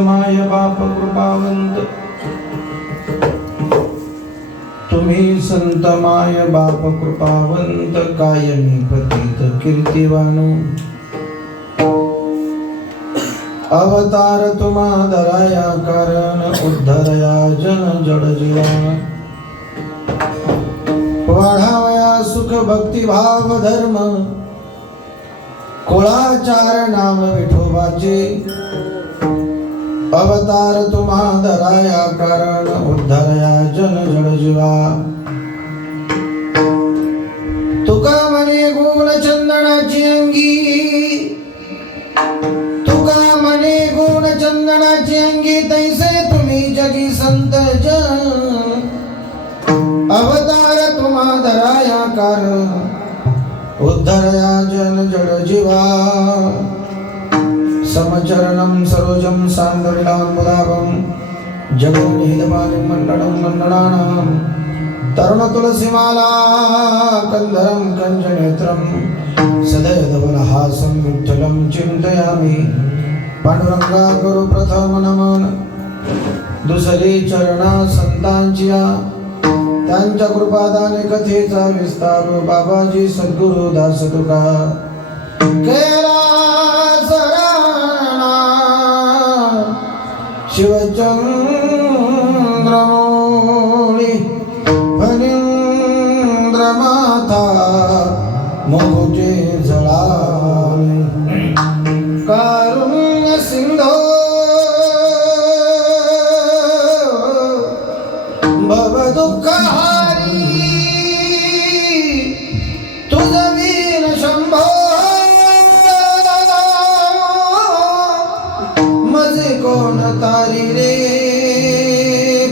माय बाप कृपावंत, तुम्ही संत माय बाप कृपावंत, कायमी पतित कीर्तिवान, अवतार तुम्हा धराया कारण, उद्धरया जन जड जीवा, वाढावया सुख भक्ती भाव धर्म, कुळाचार नाम विठोबाचे, अवतार तुम्हा धराया कारण, उद्धरया जन जड जीवा, तुका म्हणे गुण चंदनाची अंगी, तुका म्हणे गुण चंदनाची अंगी, तैसे तुम्ही जगी संत जन, अवतार तुम्हा धराया कारण, उद्धरया जन जड जीवा, समचरणं सरोजं सान्द्रविलाम्बुदाभं, जगन्निहितपालिं मण्डलं मण्डलानां, तरुणतुलसीमाला कन्धरं कञ्जनेत्रं, सदैवदवलहासं विठ्ठलं चिन्तयामि, पांडुरंगा गुरु प्रथम नमन, दुसरे चरणा संतांच्या, त्यांच्या कृपादाने कथेचा विस्तार, बाबाजी सद्गुरु दास तुका केला सरणा, शिवचंद्रमौळी फणींद्र माथा, मुकुटे जळाले कारुण्य सिंधो, भव दुःखहारी तुझ वीर शंभो, मजे कोण तारी रे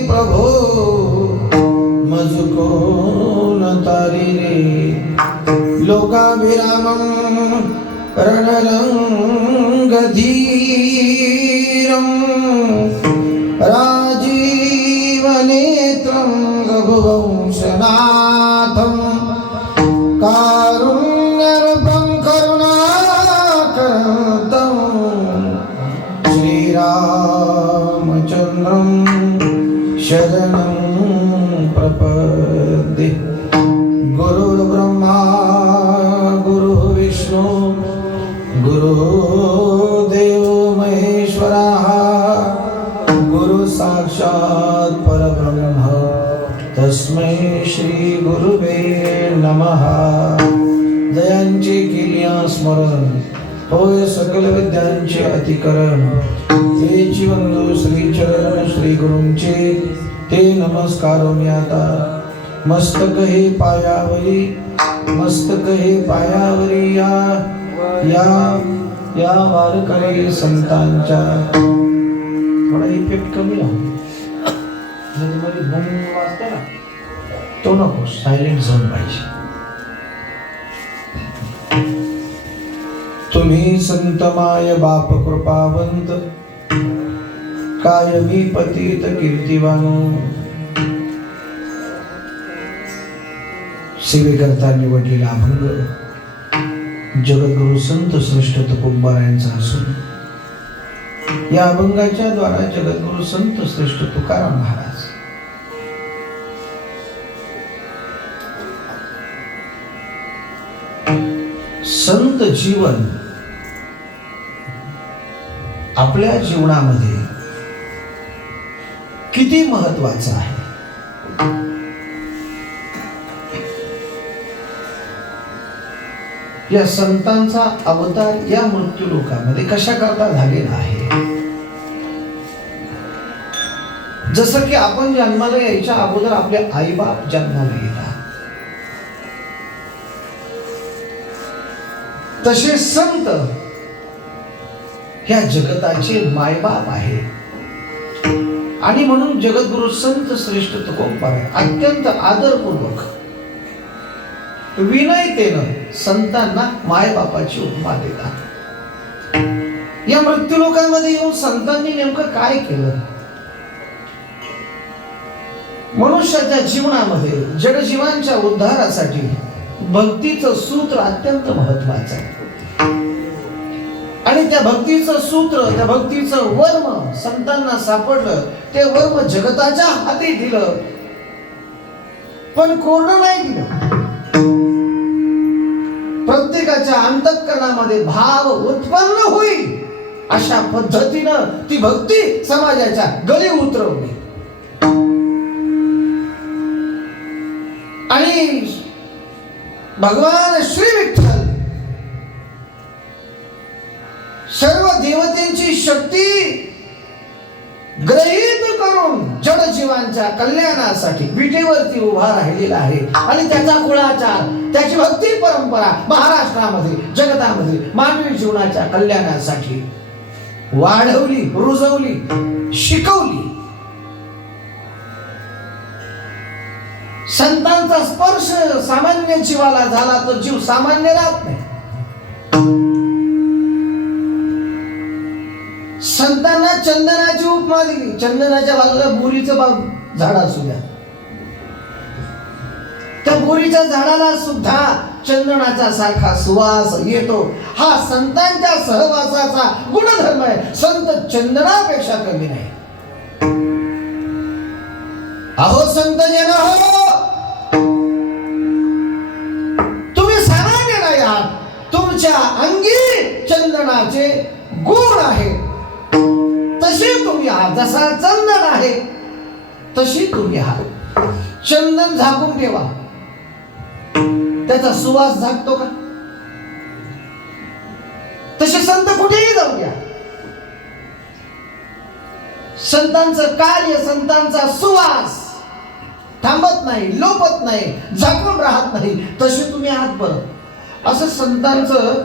प्रभो, मज कोण तारी रे, लोकाभिरामं रणरंगधीरं, राजीवनेत्रं रघुवंशनाथं, कारुण्यरूपं करुणाकरं, श्रीरामचन्द्रं शरणं प्रपद्ये, गुरुर्ब्रह्मा गुरुर्विष्णु गुरुर्देवो महेश्वरः, गुरु साक्षात् परब्रह्म, तस्मै श्री गुरुवे नमः। दयांचे केलिया स्मरण, होय सकल विद्यांचे अतिकरण, तेची वंदू श्री चरण श्री गुरूंचे, ते नमस्कार मी आता, मस्तक हे पायावरी, मस्तक हे पायावरी, या वारकरी संतांच्या, थोडा इफेक्ट कमी राहू, मध्ये बूम वाजते ना तो नको, सायलेंट झोन पाहिजे. तुम्ही संत माय बाप कृपावंत, कायमी पतित कीर्तिवान, सेवेकरता निवडलेला अभंग जगद्गुरु संत श्रेष्ठ तुकोबारायांचा असून, या अभंगाच्या द्वारा जगद्गुरु संत श्रेष्ठ तुकाराम महाराज संत जीवन आपल्या जीवनामध्ये किती महत्वाचं आहे, या संतांचा अवतार या मृत्यू लोकामध्ये कशा करता झालेला आहे. जसं की आपण जन्माला यायच्या अगोदर आपले आईबाप जन्माला येतात, तसे संत ह्या जगताचे मायबाप आहे. आणि म्हणून जगद्गुरु संत श्रेष्ठ तुकोबाराय अत्यंत आदरपूर्वक विनयतेनं संतांना मायबापाची उपमा देतात. या मृत्यू लोकांमध्ये येऊन संतांनी नेमकं काय केलं. मनुष्याच्या जीवनामध्ये जडजीवांच्या उद्धारासाठी भक्तीचं सूत्र अत्यंत महत्वाचं आहे. आणि आणि त्या भक्तीचं सूत्र, त्या भक्तीचं वर्म संतांना सापडलं. ते वर्म जगताच्या हाती दिलं, पण कोरडं नाही दिलं. प्रत्येकाच्या अंतःकरणामध्ये भाव उत्पन्न होईल अशा पद्धतीनं ती भक्ती समाजाच्या गळी उतरवली. आणि भगवान श्री विठ्ठल सर्व देवतेची शक्ती ग्रहित करून जडजीवांच्या कल्याणासाठी विटेवरती उभा राहिलेला आहे. आणि त्याचा कुळाचार, त्याची भक्ती परंपरा महाराष्ट्रामध्ये, जगतामध्ये मानवी जीवनाच्या कल्याणासाठी वाढवली, रुजवली, शिकवली. संतांचा स्पर्श सामान्य जीवाला झाला तर जीव सामान्य राहत नाही. संतांना चंदनाची उपमा दिली. चंदनाच्या बाजूला बोरीचं झाड असू द्या, त्या बोरीच्या झाडाला सुद्धा चंदनाचा सारखा सुवास येतो. हा संतांच्या सहवासाचा गुणधर्म आहे. संत चंदनापेक्षा कमी नाही. अहो संत जन हो, तुम्ही सामान्य नाही आहात. तुमच्या अंगी चंदनाचे गुण आहे. तसे तुम्ही आहात. जसा चंदन आहे तशी तुम्ही आहात. चंदन झाकून ठेवा, त्याचा सुवास झाकतो का? तसे संत कुठेही जाऊ द्या, संतांचं कार्य, संतांचा सुवास थांबत नाही, लोपत नाही, झाकून राहत नाही. तसे तुम्ही आहात बरं. असं संतांचं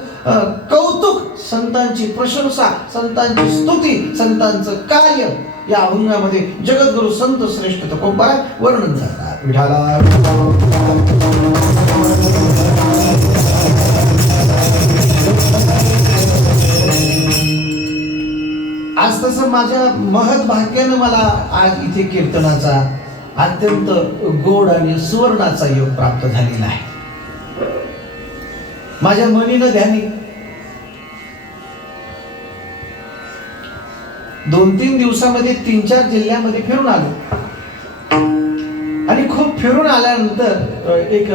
कौतुक, संतांची प्रशंसा, संतांची स्तुती, संतांचं कार्य या अभंगामध्ये जगद्गुरु संत श्रेष्ठ तुकोबाराय वर्णन करतात. विठाला आज तसं माझ्या महत् भाग्यानं मला आज इथे कीर्तनाचा अत्यंत गोड आणि सुवर्णाचा योग प्राप्त झालेला आहे. माझ्या मनीनं ध्यानी 2-3 दिवसामध्ये 3-4 जिल्ह्यामध्ये फिरून आलो. आणि खूप फिरून आल्यानंतर एक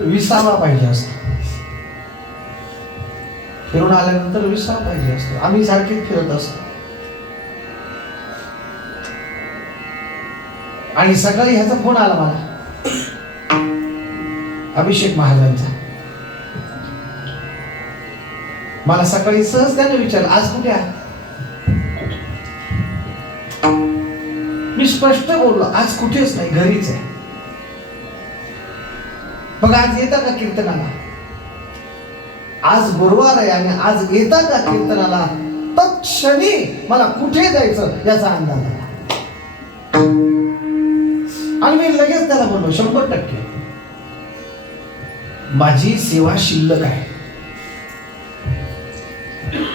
विसावा पाहिजे असतो. फिरून आल्यानंतर विसावा पाहिजे असतो. आम्ही सारखेच फिरत असतो. आणि सकाळी ह्याचा फोन आला मला, अभिषेक महाराजांचा. मला सकाळी सहज त्याने विचारलं, आज कुठे आहे? मी स्पष्ट बोललो, आज कुठेच नाही, घरीच आहे. मग आज येता का कीर्तनाला? आज गुरुवार आहे आणि आज येता का कीर्तनाला? तत्क्षणी मला कुठे जायचं याचा अंदाज आला. आणि मी लगेच त्याला बोललो, 100% माझी सेवा शिल्लक आहे.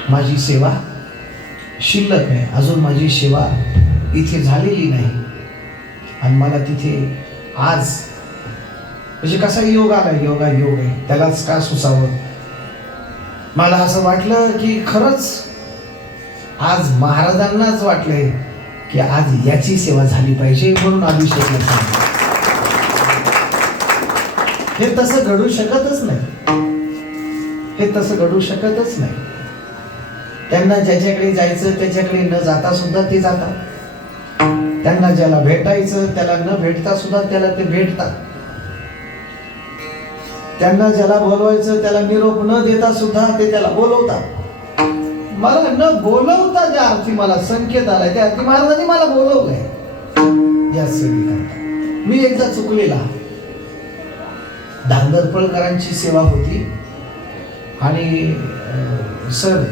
माझी सेवा शिल्लक आहे. अजून माझी सेवा इथे झालेली नाही. आणि मला तिथे आज म्हणजे कसा योग आला, योग आहे, त्यालाच का सुसावं. मला असं वाटलं की खरंच आज महाराजांनाच वाटलंय की आज याची सेवा झाली पाहिजे, म्हणून अभिषेकला सांगितलं. हे तसं घडू शकतच नाही. हे तसं घडू शकतच नाही. त्यांना ज्याच्याकडे जायचं त्याच्याकडे न जाता सुद्धा ते जातात. त्यांना ज्याला भेटायचं त्याला न भेटता सुद्धा त्याला ते भेटतात. त्यांना ज्याला बोलवायचं त्याला निरोप न देता सुद्धा ते त्याला बोलवतात. मला न बोलवता ज्या अर्थी मला संकेत आलाय त्या अर्थी महाराजांनी मला बोलवलंय या सेवेकरता. मी एकदा चुकलेला. धांदरपळकरांची सेवा होती आणि सर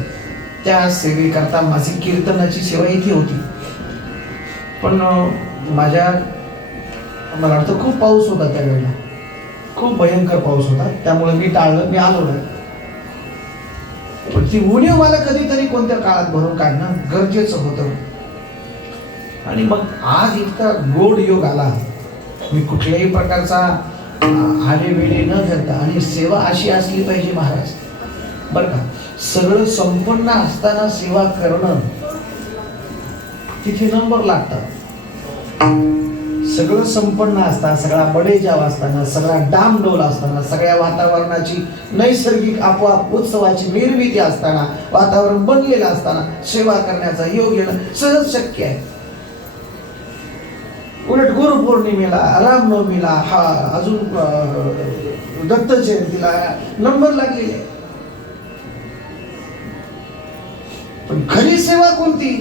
त्या सेवेकरता माझी कीर्तनाची सेवा इथे होती. पण मला वाटतं खूप पाऊस होता त्यावेळेला, खूप भयंकर पाऊस होता. त्यामुळे मी टाळलं, मी आलो नाही. पण ती उणीव मला कधीतरी कोणत्या काळात भरून काढणं गरजेचं होतं. आणि मग आज इतका गोड योग आला. मी कुठल्याही प्रकारचा आले वेळे न करता, आणि सेवा अशी असली पाहिजे महाराज बरं का. सगळं संपन्न असताना सेवा करणं तिथे नंबर लागतात. सगळं संपन्न असताना, सगळा बडेजाव असताना, सगळा डामडोल असताना, सगळ्या वातावरणाची नैसर्गिक आपोआप उत्सवाची निर्मिती असताना, वातावरण बनलेलं असताना सेवा करण्याचा योग येणं सहज शक्य आहे. उलट गुरुपौर्णिमेला, रामनवमीला, हा अजून दत्त जयंतीला नंबर लागलेले. पण खरी सेवा कोणती?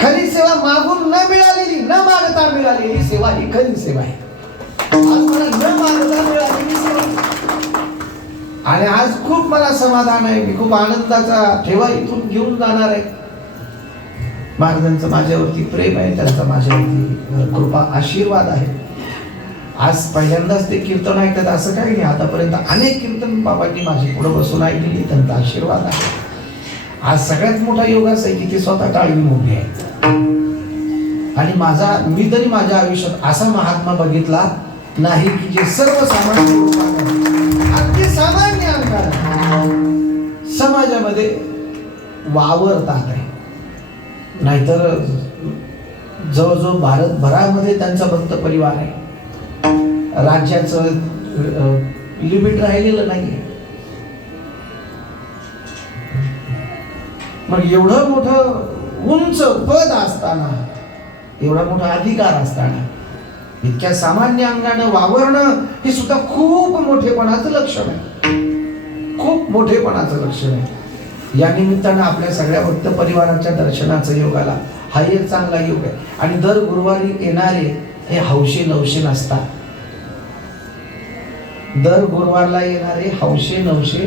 खरी सेवा मागून न मिळालेली, न मागता मिळालेली सेवा ही खरी सेवा आहे. आज मला न मागता मिळालेली सेवा, आणि आज खूप मला समाधान आहे. मी खूप आनंदाचा ठेवा इथून घेऊन जाणार आहे. महाराजांचं माझ्यावरती प्रेम आहे, त्यांचा माझ्यावरती कृपा आशीर्वाद आहे. आज पहिल्यांदाच ते कीर्तन ऐकतात असं काही नाही. आतापर्यंत अनेक कीर्तन बाबांनी माझी पुढे बसून ऐकलेली, त्यांचा आशीर्वाद आहे. आज सगळ्यात मोठा योग असा आहे की ते स्वतः टाळून उभे आहे. आणि मी तरी माझ्या आयुष्यात असा महात्मा बघितला नाही की जे सर्वसामान्य अगदी सामान्य अंगात समाजामध्ये वावरतात आहे. नाहीतर जवळजवळ भारतभरामध्ये त्यांचा भक्त परिवार आहे. राज्याचं लिमिट राहिलेलं नाहीये. मग एवढं मोठं उंच पद असताना, एवढा मोठा अधिकार असताना इतक्या सामान्य अंगानं वावरणं हे सुद्धा खूप मोठेपणाचं लक्षण आहे. खूप मोठेपणाचं लक्षण आहे. या निमित्तानं आपल्या सगळ्या भक्त परिवाराच्या दर्शनाचं योगाला हा एक चांगला योग आहे. आणि दर गुरुवारी येणारे हे हौशे नवशे नसतात. दर गुरुवारला येणारे हौशे नवशे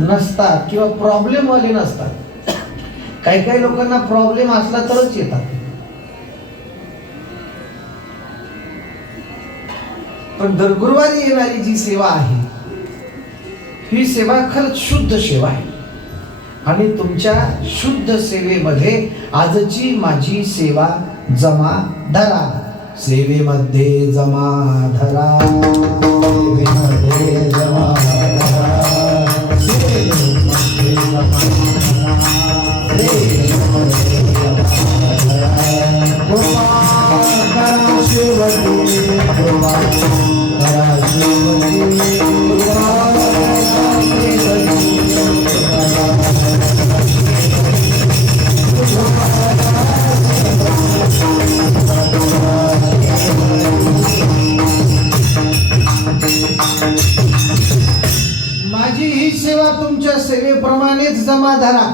नसतात किंवा प्रॉब्लेम वाले नसतात. काही काही लोकांना प्रॉब्लेम असला तरच येतात. पण दर गुरुवारी येणारी जी सेवा आहे ही सेवा खरंच शुद्ध सेवा आहे. आणि तुमच्या शुद्ध सेवेमध्ये आजची माझी सेवा जमा धरा. सेवेमध्ये जमा धरा, सेवेमध्ये जमा धरा, सेवेमध्ये जमा धरा, सेवेमध्ये जमा धरा. कृपा करा शिवजी, कृपा करा शिवजी, कृपा माझी ही सेवा तुमच्या सेवेप्रमाणेच जमा धरा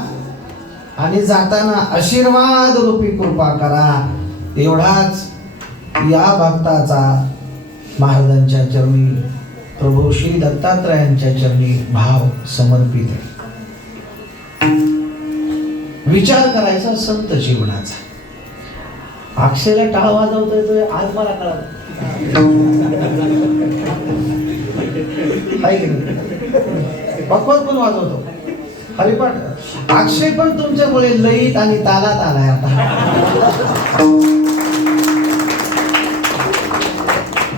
आणि जाताना आशीर्वाद रूपी कृपा करा. एवढाच या भक्ताचा महाराजांच्या चरणी, प्रभू श्री दत्तात्रयांच्या चरणी भाव समर्पित आहे. विचार करायचा संत जीवनाचा. अक्षयला टाळ वाजवता येतोय आज मला कळलं. पक्वत पण वाजवतो हरिपाठ. अक्षय पण तुमच्यामुळे लयीत आणि तालात आलाय आता.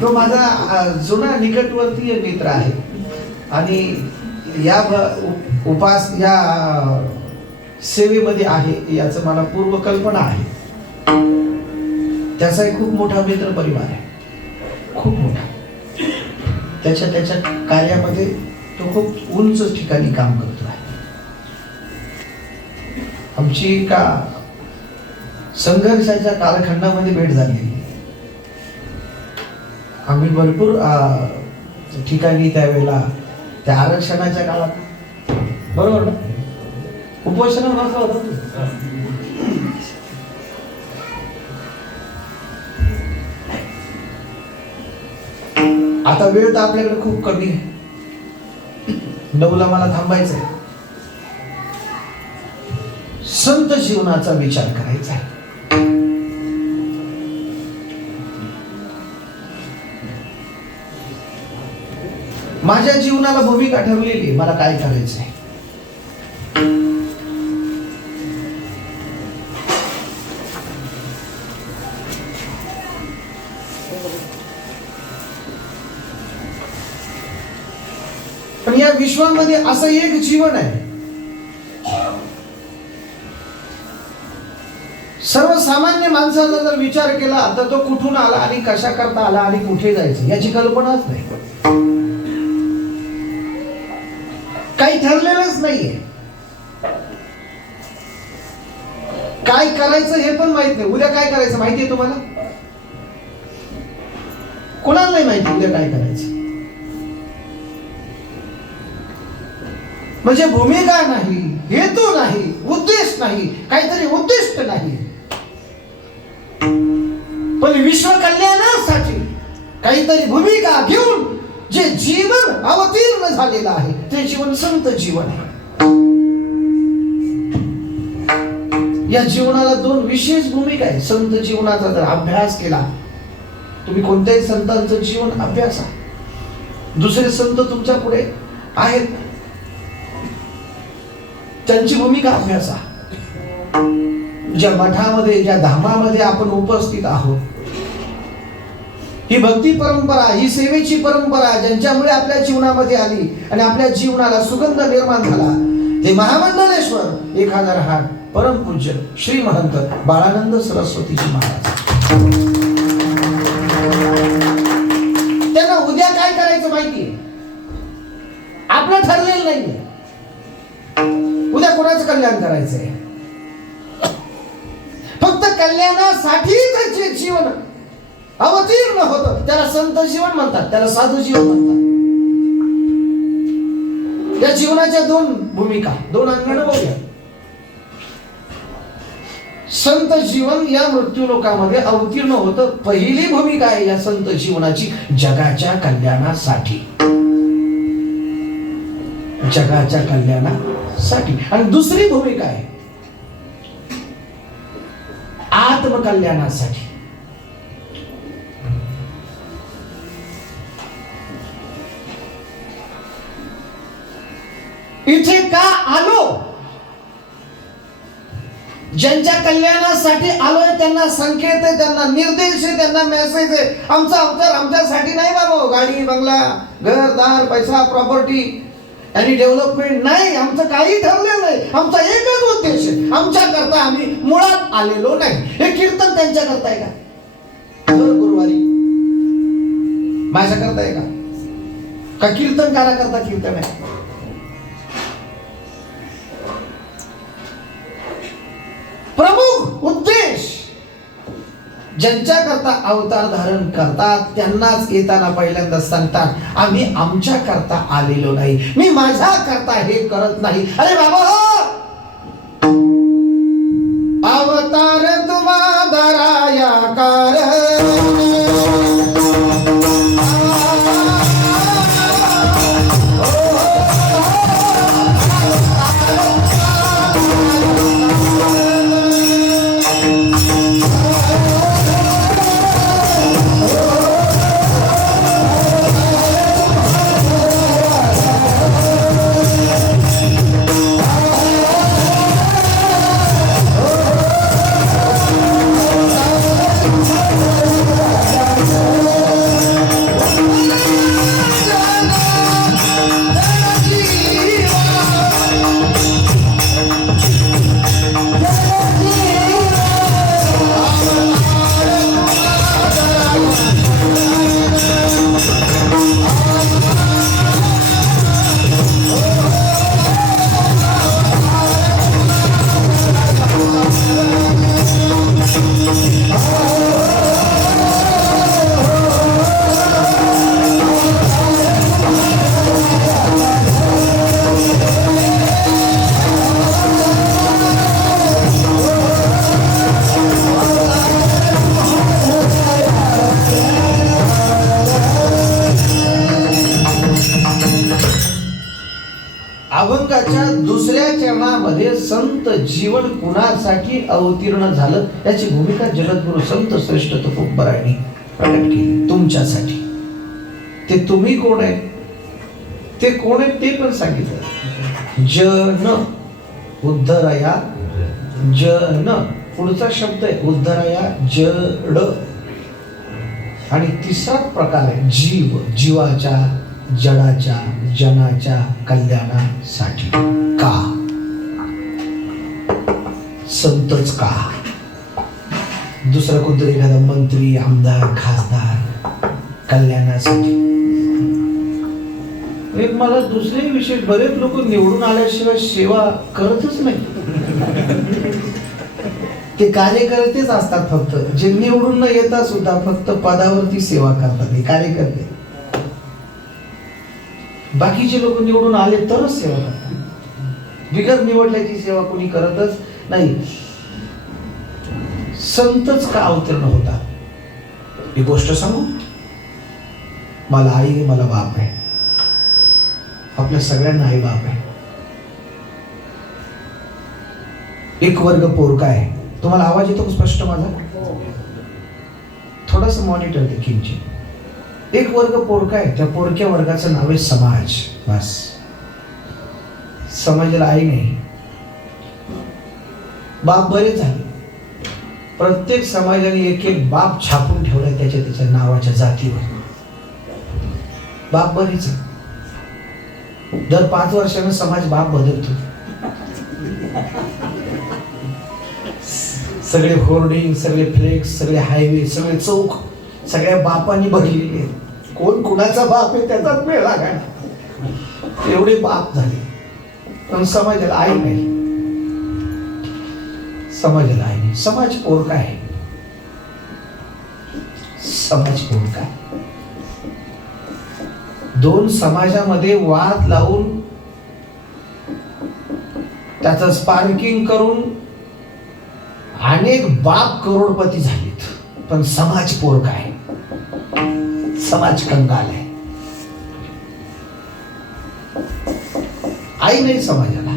तो माझा जुना निकटवर्तीय मित्र आहे आणि या या सेवेमध्ये आहे याचं मला पूर्वकल्पना आहे. त्याचा एक खूप मोठा मित्र परिवार आहे, खूप मोठा. त्याच्या कार्यामध्ये तो खूप उंच ठिकाणी काम करतो आहे. आमची का संघर्षाच्या कालखंडामध्ये भेट झालेली. आम्ही भरपूर ठिकाणी त्यावेळेला त्या आरक्षणाच्या काळात, बरोबर ना, उपोषण बसला होता. आता वेळ तर आपल्याकडे खूप कमी आहे. 9ला मला थांबायचं आहे. संत जीवनाचा विचार करायचा आहे. माझ्या जीवनाला भूमिका ठरलेली, मला काय करायचं आहे. पण या विश्वामध्ये असं एक जीवन आहे. सर्वसामान्य माणसाचा जर विचार केला तर तो कुठून आला आणि कशा करता आला आणि कुठे जायचं याची कल्पनाच नाही. काही ठरलेलंच नाहीये. काय करायचं हे पण माहित नाही. उद्या काय करायचं माहितीये तुम्हाला? कोणाला नाही माहिती उद्या काय करायचं. म्हणजे भूमिका नाही, हेतू नाही, उद्देश नाही, काहीतरी उद्दिष्ट नाही. पण विश्व कल्याणासाठी काहीतरी भूमिका घेऊन जे जीवन अवतीर्ण झालेलं आहे ते जीवन संत जीवन आहे. या जीवनाला दोन विशेष भूमिका आहे. संत जीवनाचा जर अभ्यास केला, तुम्ही कोणत्याही संतांचं जीवन अभ्यासा. दुसरे संत तुमच्या पुढे आहेत, त्यांची भूमिका अभ्यासा. ज्या मठामध्ये, ज्या धामामध्ये आपण उपस्थित आहोत, ही भक्ती परंपरा, ही सेवेची परंपरा ज्यांच्यामुळे आपल्या जीवनामध्ये आली आणि आपल्या जीवनाला सुगंध निर्माण झाला, ते महामंडलेश्वर 1008 परमपूज्य श्री महंत बाळानंद सरस्वतीजी महाराज. त्यांना उद्या काय करायचं माहितीये, आपलं ठरलेलं नाहीये. उद्या कोणाचं कल्याण करायचंय, फक्त कल्याणासाठी त्याचे जीवन अवतीर्ण होतं. त्याला संत जीवन म्हणतात, त्याला साधू जीवन म्हणतात. या जीवनाच्या दोन भूमिका, दोन अंगण बघूया. संत जीवन या मृत्यूलोकामध्ये अवतीर्ण होतं. पहिली भूमिका आहे या संत जीवनाची जगाच्या कल्याणासाठी, जगाच्या कल्याणासाठी. आणि दुसरी भूमिका आहे आत्मकल्याणासाठी. इथे का आलो, ज्यांच्या कल्याणासाठी आलोय त्यांना संकेत आहे, त्यांना निर्देश आहे, त्यांना मेसेज आहे. आमचा अवतार आमच्यासाठी नाही बाबा, गाडी बंगला घरदार पैसा प्रॉपर्टी आणि डेव्हलपमेंट नाही. आमचं काही ठरलेलं नाही. आमचा एकच उद्देश आहे, आमच्या करता आम्ही मुळात आलेलो नाही. हे कीर्तन त्यांच्या करता आहे का? दर गुरुवारी माझ्या करता आहे का कीर्तनकारा करता कीर्तन आहे? प्रमुख उद्देश ज्यांच्या करता अवतार धारण करतात त्यांनाच येताना पहिल्यांदा सांगतात, आम्ही आमच्या करता आलेलो नाही, मी माझ्या करता हे करत नाही. अरे बाबा, अवतार तुम्हा दराया कार, अभंगाच्या दुसऱ्या चरणामध्ये संत जीवन कुणासाठी अवतीर्ण झालं याची भूमिका जगद्गुरु संत श्रेष्ठ तुकोबरायांनी प्रकट केली. तुमच्यासाठी. ते तुम्ही कोण आहे, ते कोण आहे ते पण सांगितलं. जन उद्धरया, जन पुढचा शब्द आहे उद्धरया, जड. आणि तिसरा प्रकार आहे जीव, जीवाच्या जडाच्या जनाच्या कल्याणासाठी. का संतच का? दुसरा कोणतरी एखादा मंत्री, आमदार, खासदार कल्याणासाठी? एक मला दुसरे विशेष, बरेच लोक निवडून आल्याशिवाय सेवा करतच नाही. ते कार्यकर्तेच असतात फक्त, जे निवडून न येता सुद्धा फक्त पदावरती सेवा करतात हे कार्यकर्ते. बाकीचे लोक निवडून आले तरच सेवा करतात, बिगर निवडल्याची सेवा कोणी करतच नाही. संतच का अवतीर्ण होता? ही गोष्ट सांगू. मला आई आहे, मला बाप आहे, आपल्या सगळ्यांना आई बाप आहे. एक वर्ग पोरका आहे. तुम्हाला आवाज येतो स्पष्ट माझा? थोडस मॉनिटर दे किंचित. एक वर्ग पोरका आहे, त्या पोरक्या वर्गाचं नाव आहे समाज. बस, समाजाला आई नाही. बाप बरेच झाले, प्रत्येक समाजाने एक एक बाप छापून ठेवलाय त्याच्या त्याच्या नावाच्या जातीवर. बाप बरेच आहे. दर 5 वर्षांनी समाज बाप बदलतो. सगळे होर्डिंग, सगळे फ्लेक्स, सगळे हायवे, सगळे चौक सगळ्या बापांनी भरलेले आहेत. कोण कुणाचा बाप आहे त्याचाच मेळ लागायला. एवढे बाप झाले, पण समाजाला आई नाही. समाजाला आई नाही. समाज पोरका आहे. समाज पोरका आहे. दोन समाजामध्ये वाद लावून त्याचं स्पार्किंग करून अनेक बाप करोडपती झालेत, पण समाज पोरका आहे. समाज कंगाल आहे. आई नाही समाजाला.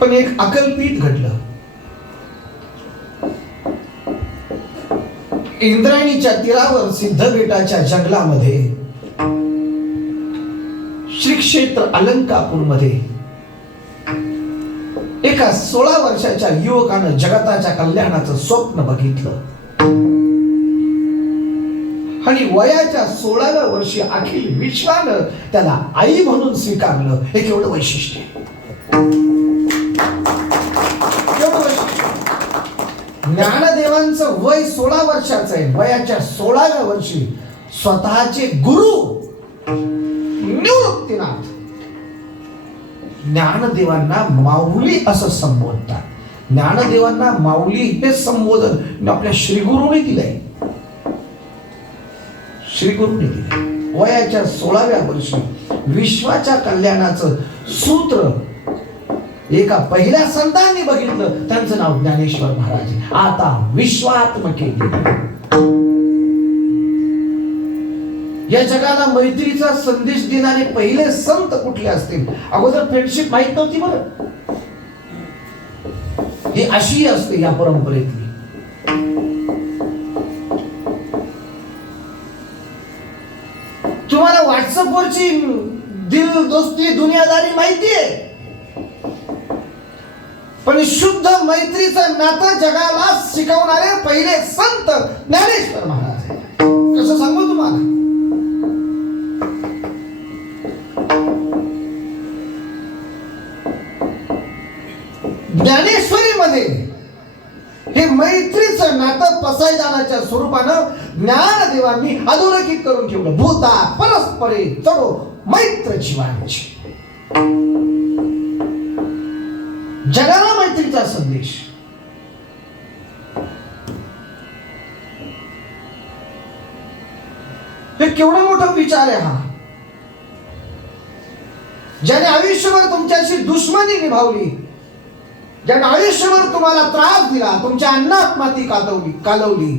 पण एक अकल्पित घडलं. इंद्रायणीच्या तीरावर सिद्धबेटाच्या जंगलामध्ये, श्री क्षेत्र अलंकापूर मध्ये एका 16 वर्षाच्या युवकानं जगताच्या कल्याणाचं स्वप्न बघितलं आणि वयाच्या 16व्या वर्षी अखिल विश्वानं त्याला आई म्हणून स्वीकारलं. हे केवढं वैशिष्ट्य आहे. ज्ञानदेवांचं वय 16 वर्षाचं आहे. वयाच्या 16व्या वर्षी स्वतःचे गुरु निवृत्तीनाथ ज्ञानदेवांना माऊली असं संबोधतात. ज्ञानदेवांना माऊली हे संबोधन आपल्या श्रीगुरूने दिलंय. श्रीगुरूने दिलंय. वयाच्या 16व्या वर्षी विश्वाच्या कल्याणाचं सूत्र एका पहिल्या संतांनी बघितलं. त्यांचं नाव ज्ञानेश्वर महाराज. आता विश्वात्मके या जगाला मैत्रीचा संदेश देणारे पहिले संत कुठले असतील? अगोदर फ्रेंडशिप माहित नव्हती बरं. ही अशी असते या परंपरेतली. तुम्हाला व्हॉट्सअपवरची दिल दोस्ती दुनियादारी माहिती आहे, पण शुद्ध मैत्रीचं नातं जगाला शिकवणारे पहिले संत ज्ञानेश्वर महाराज. कसं सांगू तुम्हाला? ज्ञानेश्वरी मध्ये हे मैत्रीचं नातं पसायदानाच्या स्वरूपानं ज्ञानदेवांनी अधोरेखित करून ठेवलं. भूता परस्परे चढो मैत्र जीवांची. जगाला मैत्रीचा संदेश. हे केवढा मोठा विचार आहे हा. ज्याने आयुष्यभर तुमच्याशी दुश्मनी निभावली, ज्याने आयुष्यभर तुम्हाला त्रास दिला, तुमच्या अन्नात माती कालवली,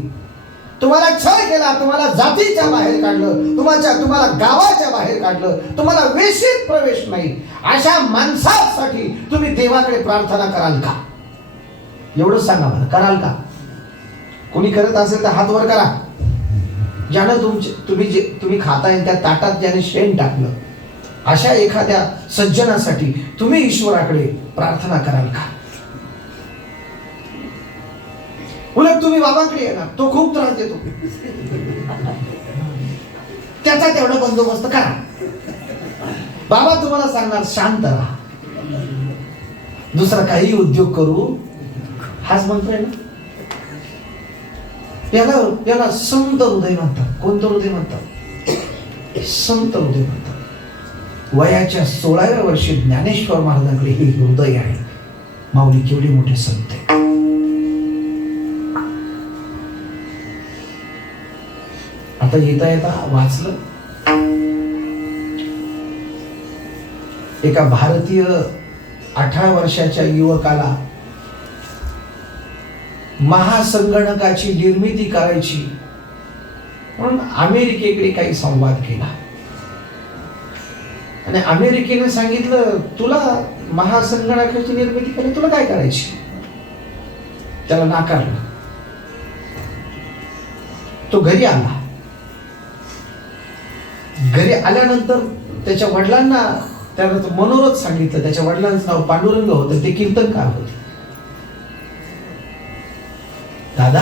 तुम्हाला छळ केला, तुम्हाला जातीच्या बाहेर काढलं, तुम्हाला गावाच्या बाहेर काढलं, तुम्हाला वेशीत प्रवेश नाही, अशा माणसासाठी तुम्ही देवाकडे प्रार्थना कराल का? एवढं सांगा मला, कराल का? कोणी करत असेल तर हात वर करा. ज्यानं तुम्ही खाताय त्या ताटात ज्याने शेण टाकलं, अशा एखाद्या सज्जनासाठी तुम्ही ईश्वराकडे प्रार्थना कराल का? उलट तुम्ही बाबांकडे येणार, तो खूप त्रास देतो, त्याचा तेवढा बंदोबस्त करा. बाबा तुम्हाला सांगणार शांत राहा, दुसरा काही उद्योग करू, हाच मंत्र आहे ना. याला संत हृदय म्हणतात. कोणतं हृदय म्हणतात? संत हृदय म्हणतात. वयाच्या 16व्या वर्षी ज्ञानेश्वर महाराजांकडे हे हृदय आहे. माऊली केवढे मोठे संत आहे. आता येता येता वाचलं, एका भारतीय 18 वर्षाच्या युवकाला महासंगणकाची निर्मिती करायची म्हणून अमेरिकेकडे काही संवाद केला आणि अमेरिकेने सांगितलं, तुला महासंगणकाची निर्मिती करायची, तुला काय करायची? त्याला नाकारलं. तो घरी आला. घरी आल्यानंतर त्याच्या वडिलांना त्यानं मनोरथ सांगितलं. त्याच्या वडिलांचं नाव पांडुरंग होतं, ते कीर्तनकार होते. दादा,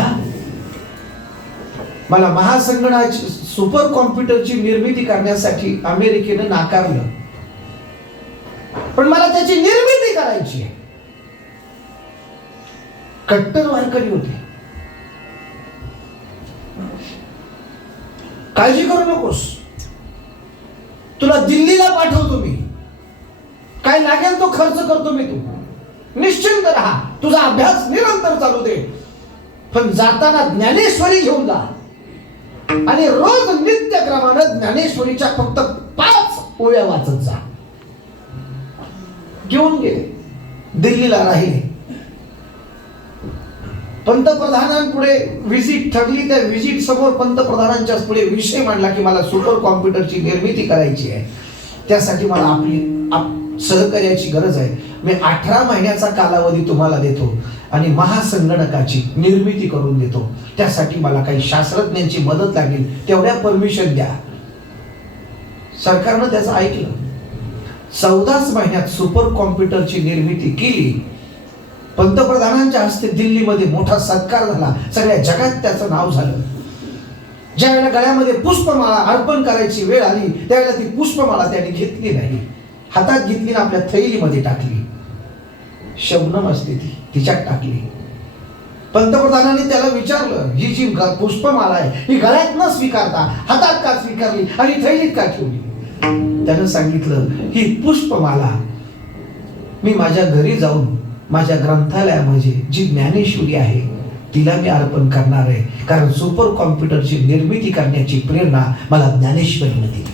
मला महासंगणकाची सुपर कॉम्प्युटरची निर्मिती करण्यासाठी अमेरिकेनं नाकारलं, पण मला त्याची निर्मिती करायची आहे. कट्टर वारकरी होते. काळजी करू नकोस, तुला दिल्लीला पाठवतो मी, काय लागेल तो खर्च करतो मी, तू निश्चिंत राहा, तुझा अभ्यास निरंतर चालू दे, पण जाताना ज्ञानेश्वरी घेऊन जा आणि रोज नित्यक्रमानं ज्ञानेश्वरीच्या फक्त 5 ओव्या वाचत जा. घेऊन गेले, दिल्लीला राहिले. पंतप्रधानांपुढे विजिट ठरली. त्या विजिट समोर पंतप्रधानांच्या पुढे विषय मांडला की मला सुपर कॉम्प्युटरची निर्मिती करायची आहे, त्यासाठी मला आपली सहकार्याची गरज आहे. मी 18 महिन्याचा कालावधी तुम्हाला देतो आणि महासंगणकाची निर्मिती करून देतो, त्यासाठी मला काही शास्त्रज्ञांची मदत लागेल, तेवढ्या परमिशन द्या. सरकारनं त्याचं ऐकलं. 14 महिन्यात सुपर कॉम्प्युटरची निर्मिती केली. पंतप्रधानांच्या हस्ते दिल्लीमध्ये मोठा सत्कार झाला. सगळ्या जगात त्याचं नाव झालं. ज्या वेळेला गळ्यामध्ये पुष्पमाळा अर्पण करायची वेळ आली, त्यावेळेला ती पुष्पमाळा त्याने घेतली नाही, हातात घेतली ना आपल्या थैलीमध्ये टाकली. शबनम असते ती, तिच्यात टाकली. पंतप्रधानांनी त्याला विचारलं, ही जी पुष्पमाला आहे ही गळ्यात न स्वीकारता हातात का स्वीकारली आणि थैलीत का ठेवली? त्यानं सांगितलं, ही पुष्पमाला मी माझ्या घरी जाऊन माझ्या ग्रंथालयामध्ये जी ज्ञानेश्वरी आहे तिला मी अर्पण करणार आहे, कारण सुपर कॉम्प्युटरची निर्मिती करण्याची प्रेरणा मला ज्ञानेश्वरीने दिली.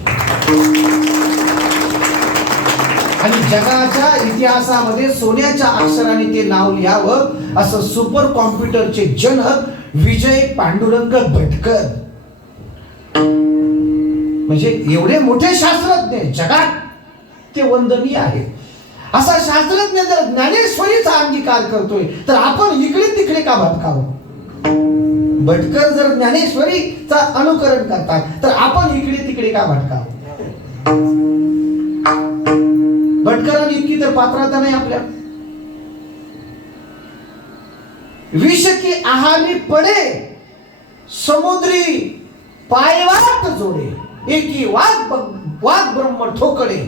आणि जगाच्या इतिहासामध्ये सोन्याच्या अक्षराने ते नाव लिहावं असं सुपर कॉम्प्युटरचे जनक विजय पांडुरंग भटकर, म्हणजे एवढे मोठे शास्त्रज्ञ जगात ते वंदनीय आहे. असा शास्त्रज्ञ जर ज्ञानेश्वरीचा अंगीकार करतोय तर आपण इकडे तिकडे का भटकावं? भटकर जर ज्ञानेश्वरीचा अनुकरण करतात तर आपण इकडे तिकडे का भटकावं? भटकरांनी इतकी तर पात्रता नाही आपल्या. विष की आहानी पडे समुद्री पायवाट जोडे, एकी वाघ ब्रह्म ठोकळे.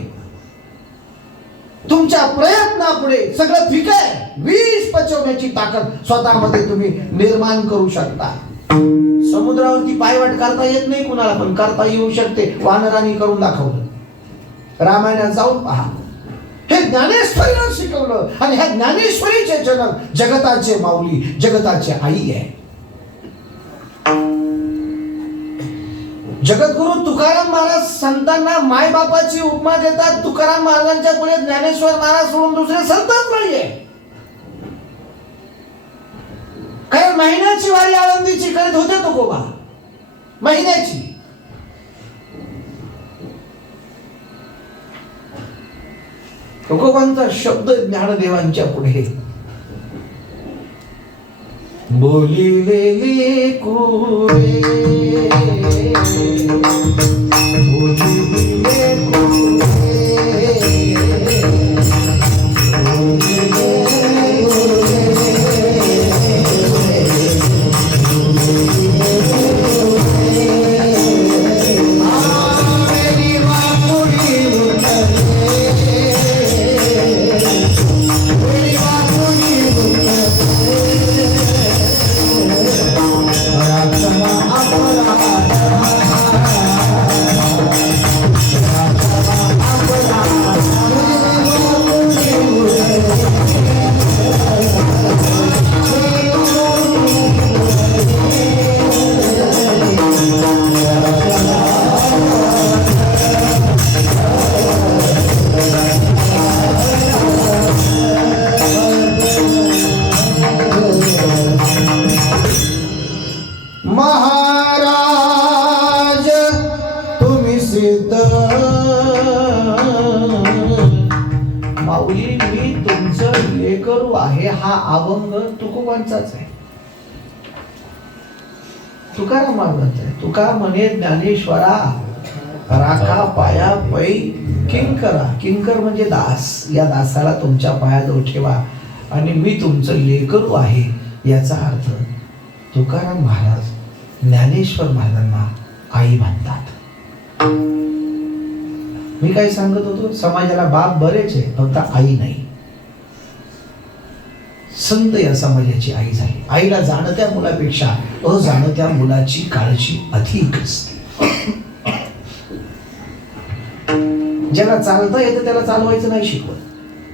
तुमच्या प्रयत्नापुढे सगळं ठीक आहे. विष पचवण्याची ताकद स्वतःमध्ये तुम्ही निर्माण करू शकता. समुद्रावरती पायवाट करता येत नाही कुणाला, पण करता येऊ शकते. वानरांनी करून दाखवलं. रामायणात जाऊन पहा. हे ज्ञानेश्वरीनं शिकवलं आणि ह्या ज्ञानेश्वरीचे जनक जगताचे माऊली, जगताची आई आहे. जगद्गुरु तुकाराम महाराज संतांना माय बापाची उपमा देतात. तुकाराम महाराजांच्या पुढे ज्ञानेश्वर महाराज सोडून दुसरे संतच नाहीये. कारण महिन्याची वारी आळंदीची करीत होते तुकोबा, महिन्याची. तुकोबांचा शब्द ज्ञानदेवांच्या पुढे बोलिलेले कुरे, बोलिलेले कुरे, मी तुमचं लेकरू आहे हा अभंग तुकोबांचाच आहे, तुकाराम महाराजांचा आहे. तुका म्हणे ज्ञानेश्वरा राखा पाया पै किंकरा. किंकर म्हणजे दास, या दासाला तुमच्या पायाजवळ ठेवा आणि मी तुमचं लेकरू आहे. याचा अर्थ तुकाराम महाराज ज्ञानेश्वर महाराजांना आई म्हणतात. मी काय सांगत होतो, समाजाला बाप बरेच आहे, फक्त आई नाही. संत या समाजाची आई झाली. आईला जाणत्या मुलापेक्षा अजाणत्या मुलाची काळजी अधिक असते. ज्याला चालता येतं त्याला चालवायचं नाही शिकवत,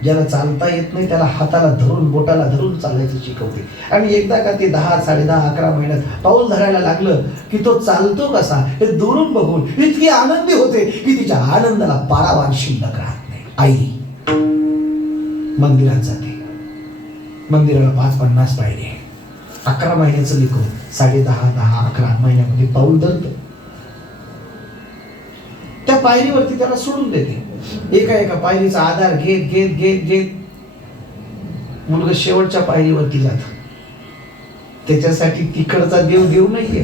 ज्याला चालता येत नाही त्याला हाताला धरून बोटाला धरून चालायचं शिकवते. आणि एकदा का ते 10, 10.5, 11 महिन्यात पाऊल धरायला लागलं की तो चालतो कसा हे दुरून बघून इतकी आनंदी होते की तिच्या आनंदाला पारावार शिल्लक राहत नाही. आई मंदिरात जाते, मंदिराला 5-50 पायरी आहे. 11 महिन्याचं लेकरू 10.5, 11 महिन्यामध्ये पाऊल धरतं. त्या पायरीवरती त्याला सोडून देते. एका एका पायरीचा आधार घेत घेत घेत घेत मुलगा शेवटच्या पायरीवरती जात. त्याच्यासाठी तिकडचा देव देव नाहीये.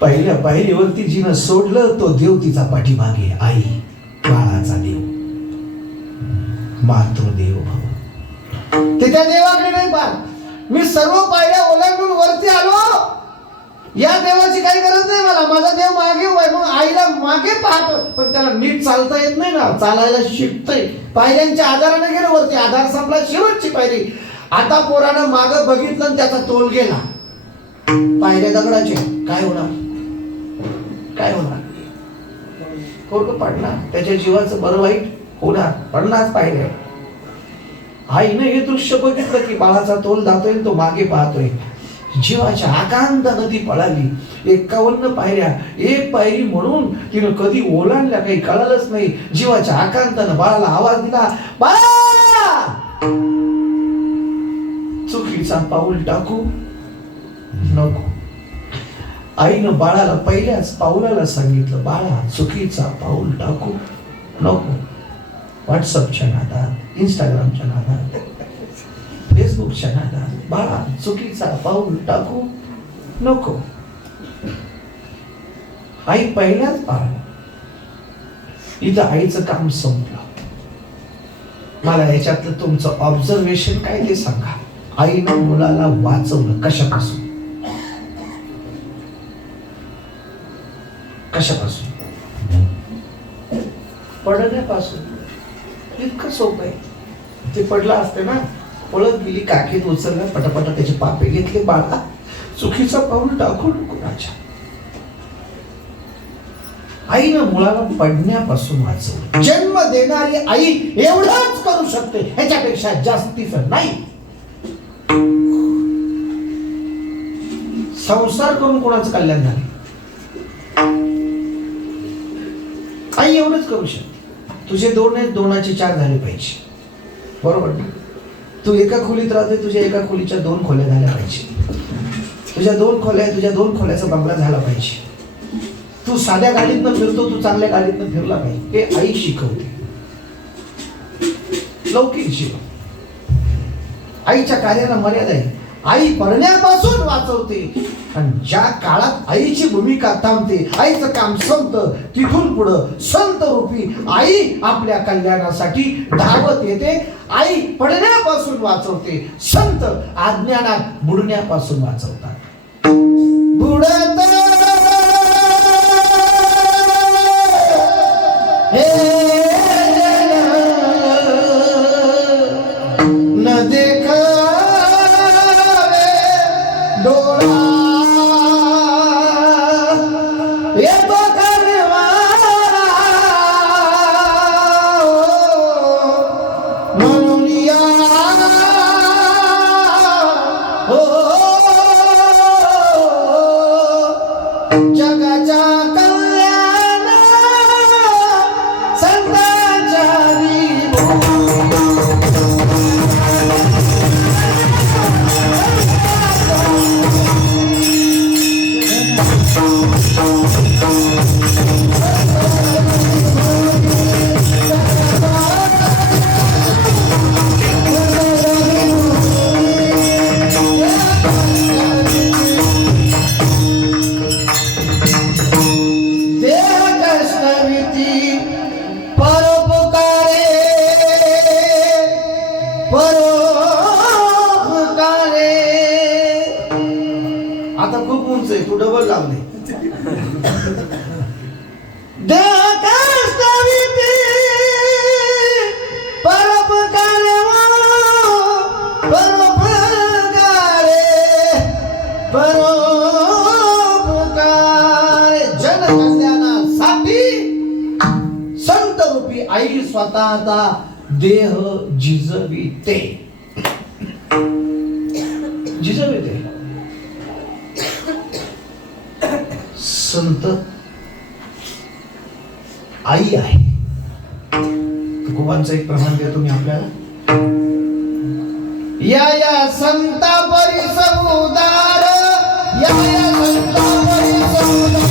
पहिल्या पायरीवरती जिनं सोडलं तो देव तिचा पाठीमागे. आई बाळाचा देव, मातृदेव भाऊ. ते त्या देवाकडे नाही पाहत. मी सर्व पायऱ्या ओलांडून वरती आलो, या देवाची काही गरज नाही मला, माझा देव मागे उभा आहे. म्हणून आईला मागे पाहतो, पण त्याला नीट चालता येत नाही ना, चालायला शिकतोय. पायऱ्यांच्या आधाराने गेलो वरती, आधार संपला, शेवटची पायरी. आता पोरानं मागं बघितलं आणि त्याचा तोल गेला. पायऱ्या दगडाचे, काय होणार, काय होणार? पोरगं पडणार, त्याच्या जीवाचं बरं वाईट होणार, पडणार पायऱ्या. आईनं हे दृश्य बघितलं की बाळाचा तोल जातोय, तो मागे पाहतोय. जीवाच्या आकांतानं ती पळाली. 51 पायऱ्या, एक पायरी म्हणून तिनं कधी ओलांडल्या काही कळालंच नाही. जीवाच्या आकांतानं बाळाला आवाज दिला, बाळा चुकीचा पाऊल टाकू नको. आईनं बाळाला पहिल्याच पाऊलाला सांगितलं, बाळा चुकीचा पाऊल टाकू नको. व्हॉट्सअपच्या नादात, इंस्टाग्रामच्या नादात, फेसबुकच्या नादात बाळा चुकीचा पाऊल टाकू नको. आई पहिल्याच पाळलं. इथं आईचं काम संपलं. मला याच्यातलं तुमचं ऑब्झर्वेशन काय ते सांगा. आईनं मुलाला वाचवलं कशापासून, कशापासून? पडण्यापासून. इतकं सोपं आहे. ते पडलं असते ना, पळत गेली, काकीत उचललं, पटापटा त्याचे पापे घेतले. बाळा चुकीचा पाऊल टाकू नको राजा. आईनं मुलाला पडण्यापासून वाचवलं. जन्म देणारी आई एवढंच करू शकते, ह्याच्यापेक्षा जास्तीच नाही. संसार करून कोणाचं कल्याण झाले? आई एवढंच करू शकते. तुझे 2 आहेत, 2चे 4 झाले पाहिजे, बरोबर ना? तू एका खोलीत राहते, तुझ्या एका खोलीच्या 2 खोल्या झाल्या पाहिजे. तुझ्या 2 खोल्या, तुझ्या 2 खोल्याचा बंगला झाला पाहिजे. तू साध्या गाडीतनं फिरतो, तू चांगल्या गाडीतनं फिरला पाहिजे. हे आई शिकवते. लौकिक जीवन. आईच्या कार्याला मर्यादा आहे. आई पडण्यापासून वाचवते. आणि ज्या काळात आईची भूमिका थांबते, आईचं काम संपतं, तिथून पुढं संत रूपी आई आपल्या कल्याणासाठी धावत येते. आई पडण्यापासून वाचवते, संत अज्ञानात बुडण्यापासून वाचवतात. बुडत न देखावे डोळा, येतो करवा म्हणून या आता खूप उंच आहे, तू डबल लावले. देह कष्टविती परोपकारे जनकल्याणासाठी संत रूपी आई स्वतःचा देह जिजविते. जिजविते संत आई आहे. तुकोबांचं एक प्रमाण देतो मी आपल्याला. या या संता परिस उदार, या या संता परिस उदार.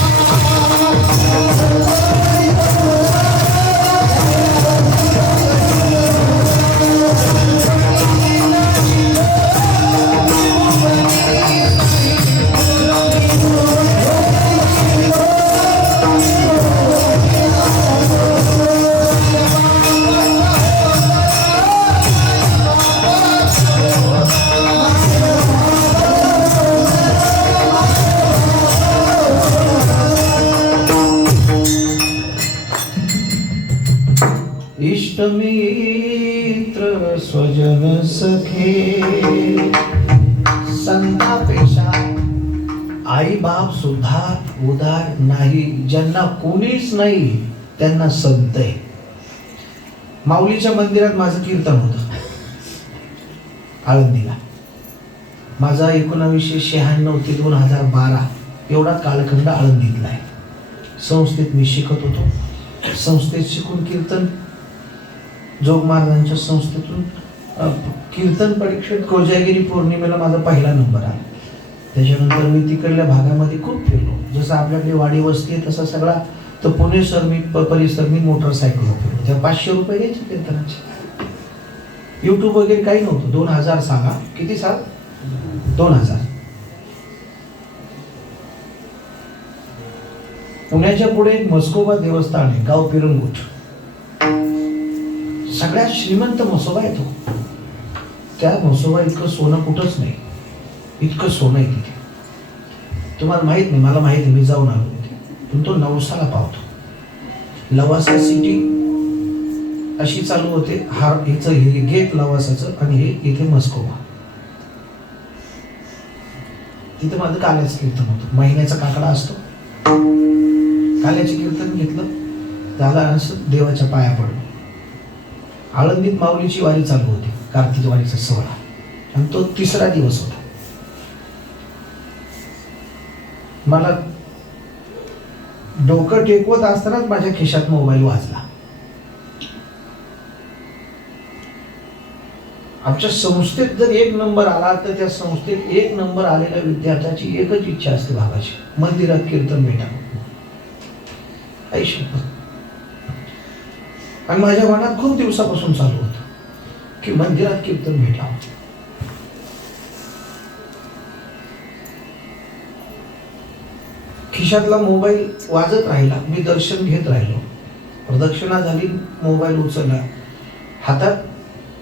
इष्टमित्र स्वजन सखे, संतापेक्षा आई बाप सुद्धा उदार नाही. ज्यांना कोणीच नाही त्यांना संत आहे. माऊलीच्या मंदिरात माझं कीर्तन होतं आळंदीला. माझा 1996 ते 2012 एवढा कालखंड आळंदीतला आहे. संस्थेत मी शिकत होतो. संस्थेत शिकून कीर्तन जोग महाराजांच्या संस्थेतून कीर्तन परीक्षेत कोजागिरी पौर्णिमेला माझा पहिला नंबर आला. त्याच्यानंतर मी तिकडल्या भागामध्ये खूप फिरलो. जसं आपल्याकडे वाडी वस्ती आहे तसा सगळा तर पुणे परिसर मी मोटरसायकलवर फिरलो. त्या 500 रुपये घ्यायचे कीर्तनाचे. यूट्यूब वगैरे काही नव्हतं. 2000 सांगा किती साल? 2000. पुण्याच्या पुढे एक मस्कोबा देवस्थान आहे, गाव पिरंगुट. सगळ्यात श्रीमंत मसोबा आहे तो. त्या मसोबा इतकं सोनं कुठंच नाही. इतकं सोनं आहे तिथे. तुम्हाला माहित नाही, मला माहित आहे, मी जाऊन आलो तिथे. पण तो नवसाला पावतो. लवासा सिटी अशी चालू होते. हिचं हे गेट लवासाचं आणि हे इथे मस्कोबा. तिथे माझं काल्याचं कीर्तन होतं. महिन्याचा काकडा असतो. काल्याचे कीर्तन घेतलं, त्याला असं देवाच्या पाया पडलो. आळंदीत माऊलीची वारी चालू होती, कार्तिक वारीचा सोहळा, आणि तो 3रा दिवस होता. मला डोकं टेकवत असतानाच माझ्या खिशात मोबाईल वाजला. आमच्या संस्थेत जर 1 नंबर आला तर त्या संस्थेत 1 नंबर आलेल्या विद्यार्थ्याची एकच इच्छा असते भावाची, मंदिरात कीर्तन भेटावं. आई शपथ. आणि माझ्या मनात खूप दिवसापासून चालू होतं की मंदिरात कीर्तन भेटावं. खिशातला मोबाईल वाजत राहिला. मी दर्शन घेत राहिलो. प्रदक्षिणा झाली, मोबाईल उचलला हातात.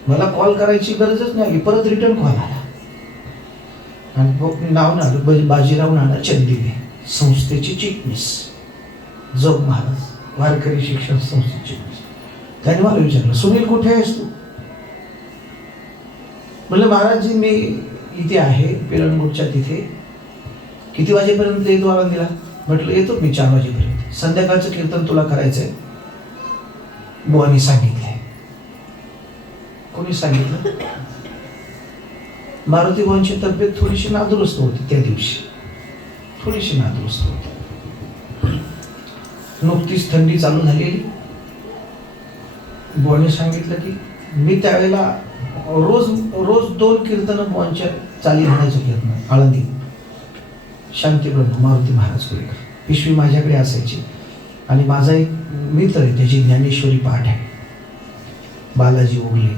मला कॉल करायची गरजच नाही आली. परत रिटर्न कॉल आला आणि नाव आलं बाजीराव नाना चंदिले, संस्थेचे चिटणीस, जोग महाराज वारकरी शिक्षण संस्थेचे चिटणीस. त्याने मला विचारलं, सुनील कुठे आहेस तू? म्हणलं महाराजजी मी इथे आहे पिरंगुटच्या तिथे. किती वाजेपर्यंत येतो आळंदीला? म्हटलं येतो मी 4 वाजेपर्यंत. संध्याकाळचं कीर्तन तुला करायचंय, बुवानी सांगितलंय. कोणी सांगितलं? मारुती बुवांची तब्येत थोडीशी नादुरुस्त होती त्या दिवशी, थोडीशी नादुरुस्त होती. नुकतीच थंडी चालू झालेली. बुवाने सांगितलं की मी त्यावेळेला रोज 2 कीर्तन बुवांच्या चाली म्हणायचं कीर्तन आळंदी. शांतीब्रह्म मारुती महाराज कुलेकर पिशवी माझ्याकडे असायची. आणि माझा एक मित्र आहे, त्याची ज्ञानेश्वरी पाठ आहे, बालाजी उगले,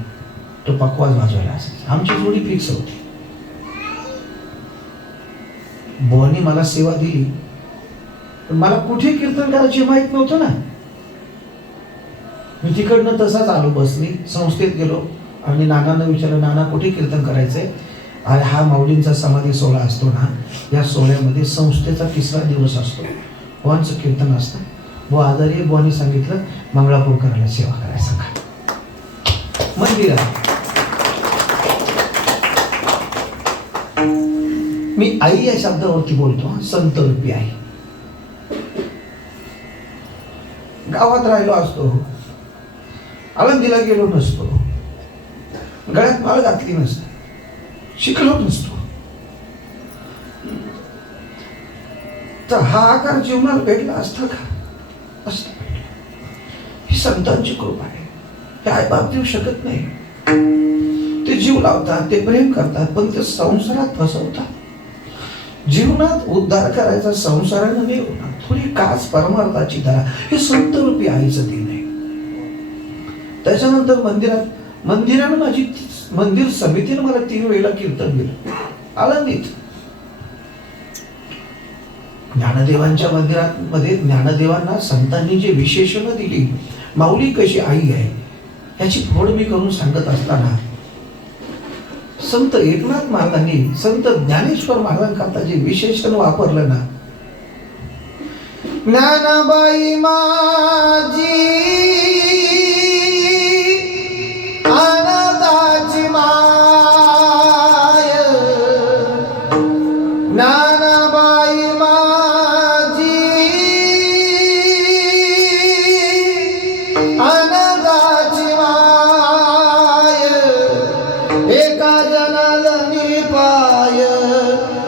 तो पकवाज वाजवायला असायचा. आमची जोडी फिक्स होती. बुवांनी मला सेवा दिली, पण मला कुठे कीर्तन करायची माहित नव्हतं ना. मी तिकडनं तसाच आलो, बसली, संस्थेत गेलो आणि नानांना विचारलं, नाना कुठे कीर्तन करायचंय? आणि हा माऊलींचा समाधी सोहळा असतो ना, या सोहळ्यामध्ये संस्थेचा 3रा दिवस असतो. बुवांचं कीर्तन असतं. बुवा आजारी बुवांनी सांगितलं मंगळापूरकराला सेवा करायला सांगा मंदिरात. मी आई या शब्दावरती बोलतो, संत रूपी आई. गावात राहिलो असतो, आळंदीला गेलो नसतो, गळ्यात माळ घातली नसते, शिकलो नसतो, तर हा आकार जीवनाला भेटला असता का? असता. ही संतांची कृपा आहे. हे आईबाप देऊ शकत नाही. ते जीव लावतात, ते प्रेम करतात, पण ते संसारात फसवतात. जीवनात उद्धार करायचा संसारानं नाही होणार. थोडी कास परमार्थाची धरा. हे संत रूपी आईचं दिन आहे. त्याच्यानंतर मंदिरानं माझी मंदिर समितीनं मला 3 वेळेला कीर्तन दिलं आळंदीत. ज्ञानदेवांच्या मंदिरात मध्ये ज्ञानदेवांना संतांनी जे विशेषणं दिली, माऊली कशी आई आहे याची फोड मी करून सांगत असताना संत एकनाथ महाराजांनी, संत ज्ञानेश्वर महाराजांकरता जे विशेषण वापरलं ना, ज्ञानाबाई माझी आनंदाची माय, ज्ञानाबाई माझी आनंदाची माय, एका जनाला पाय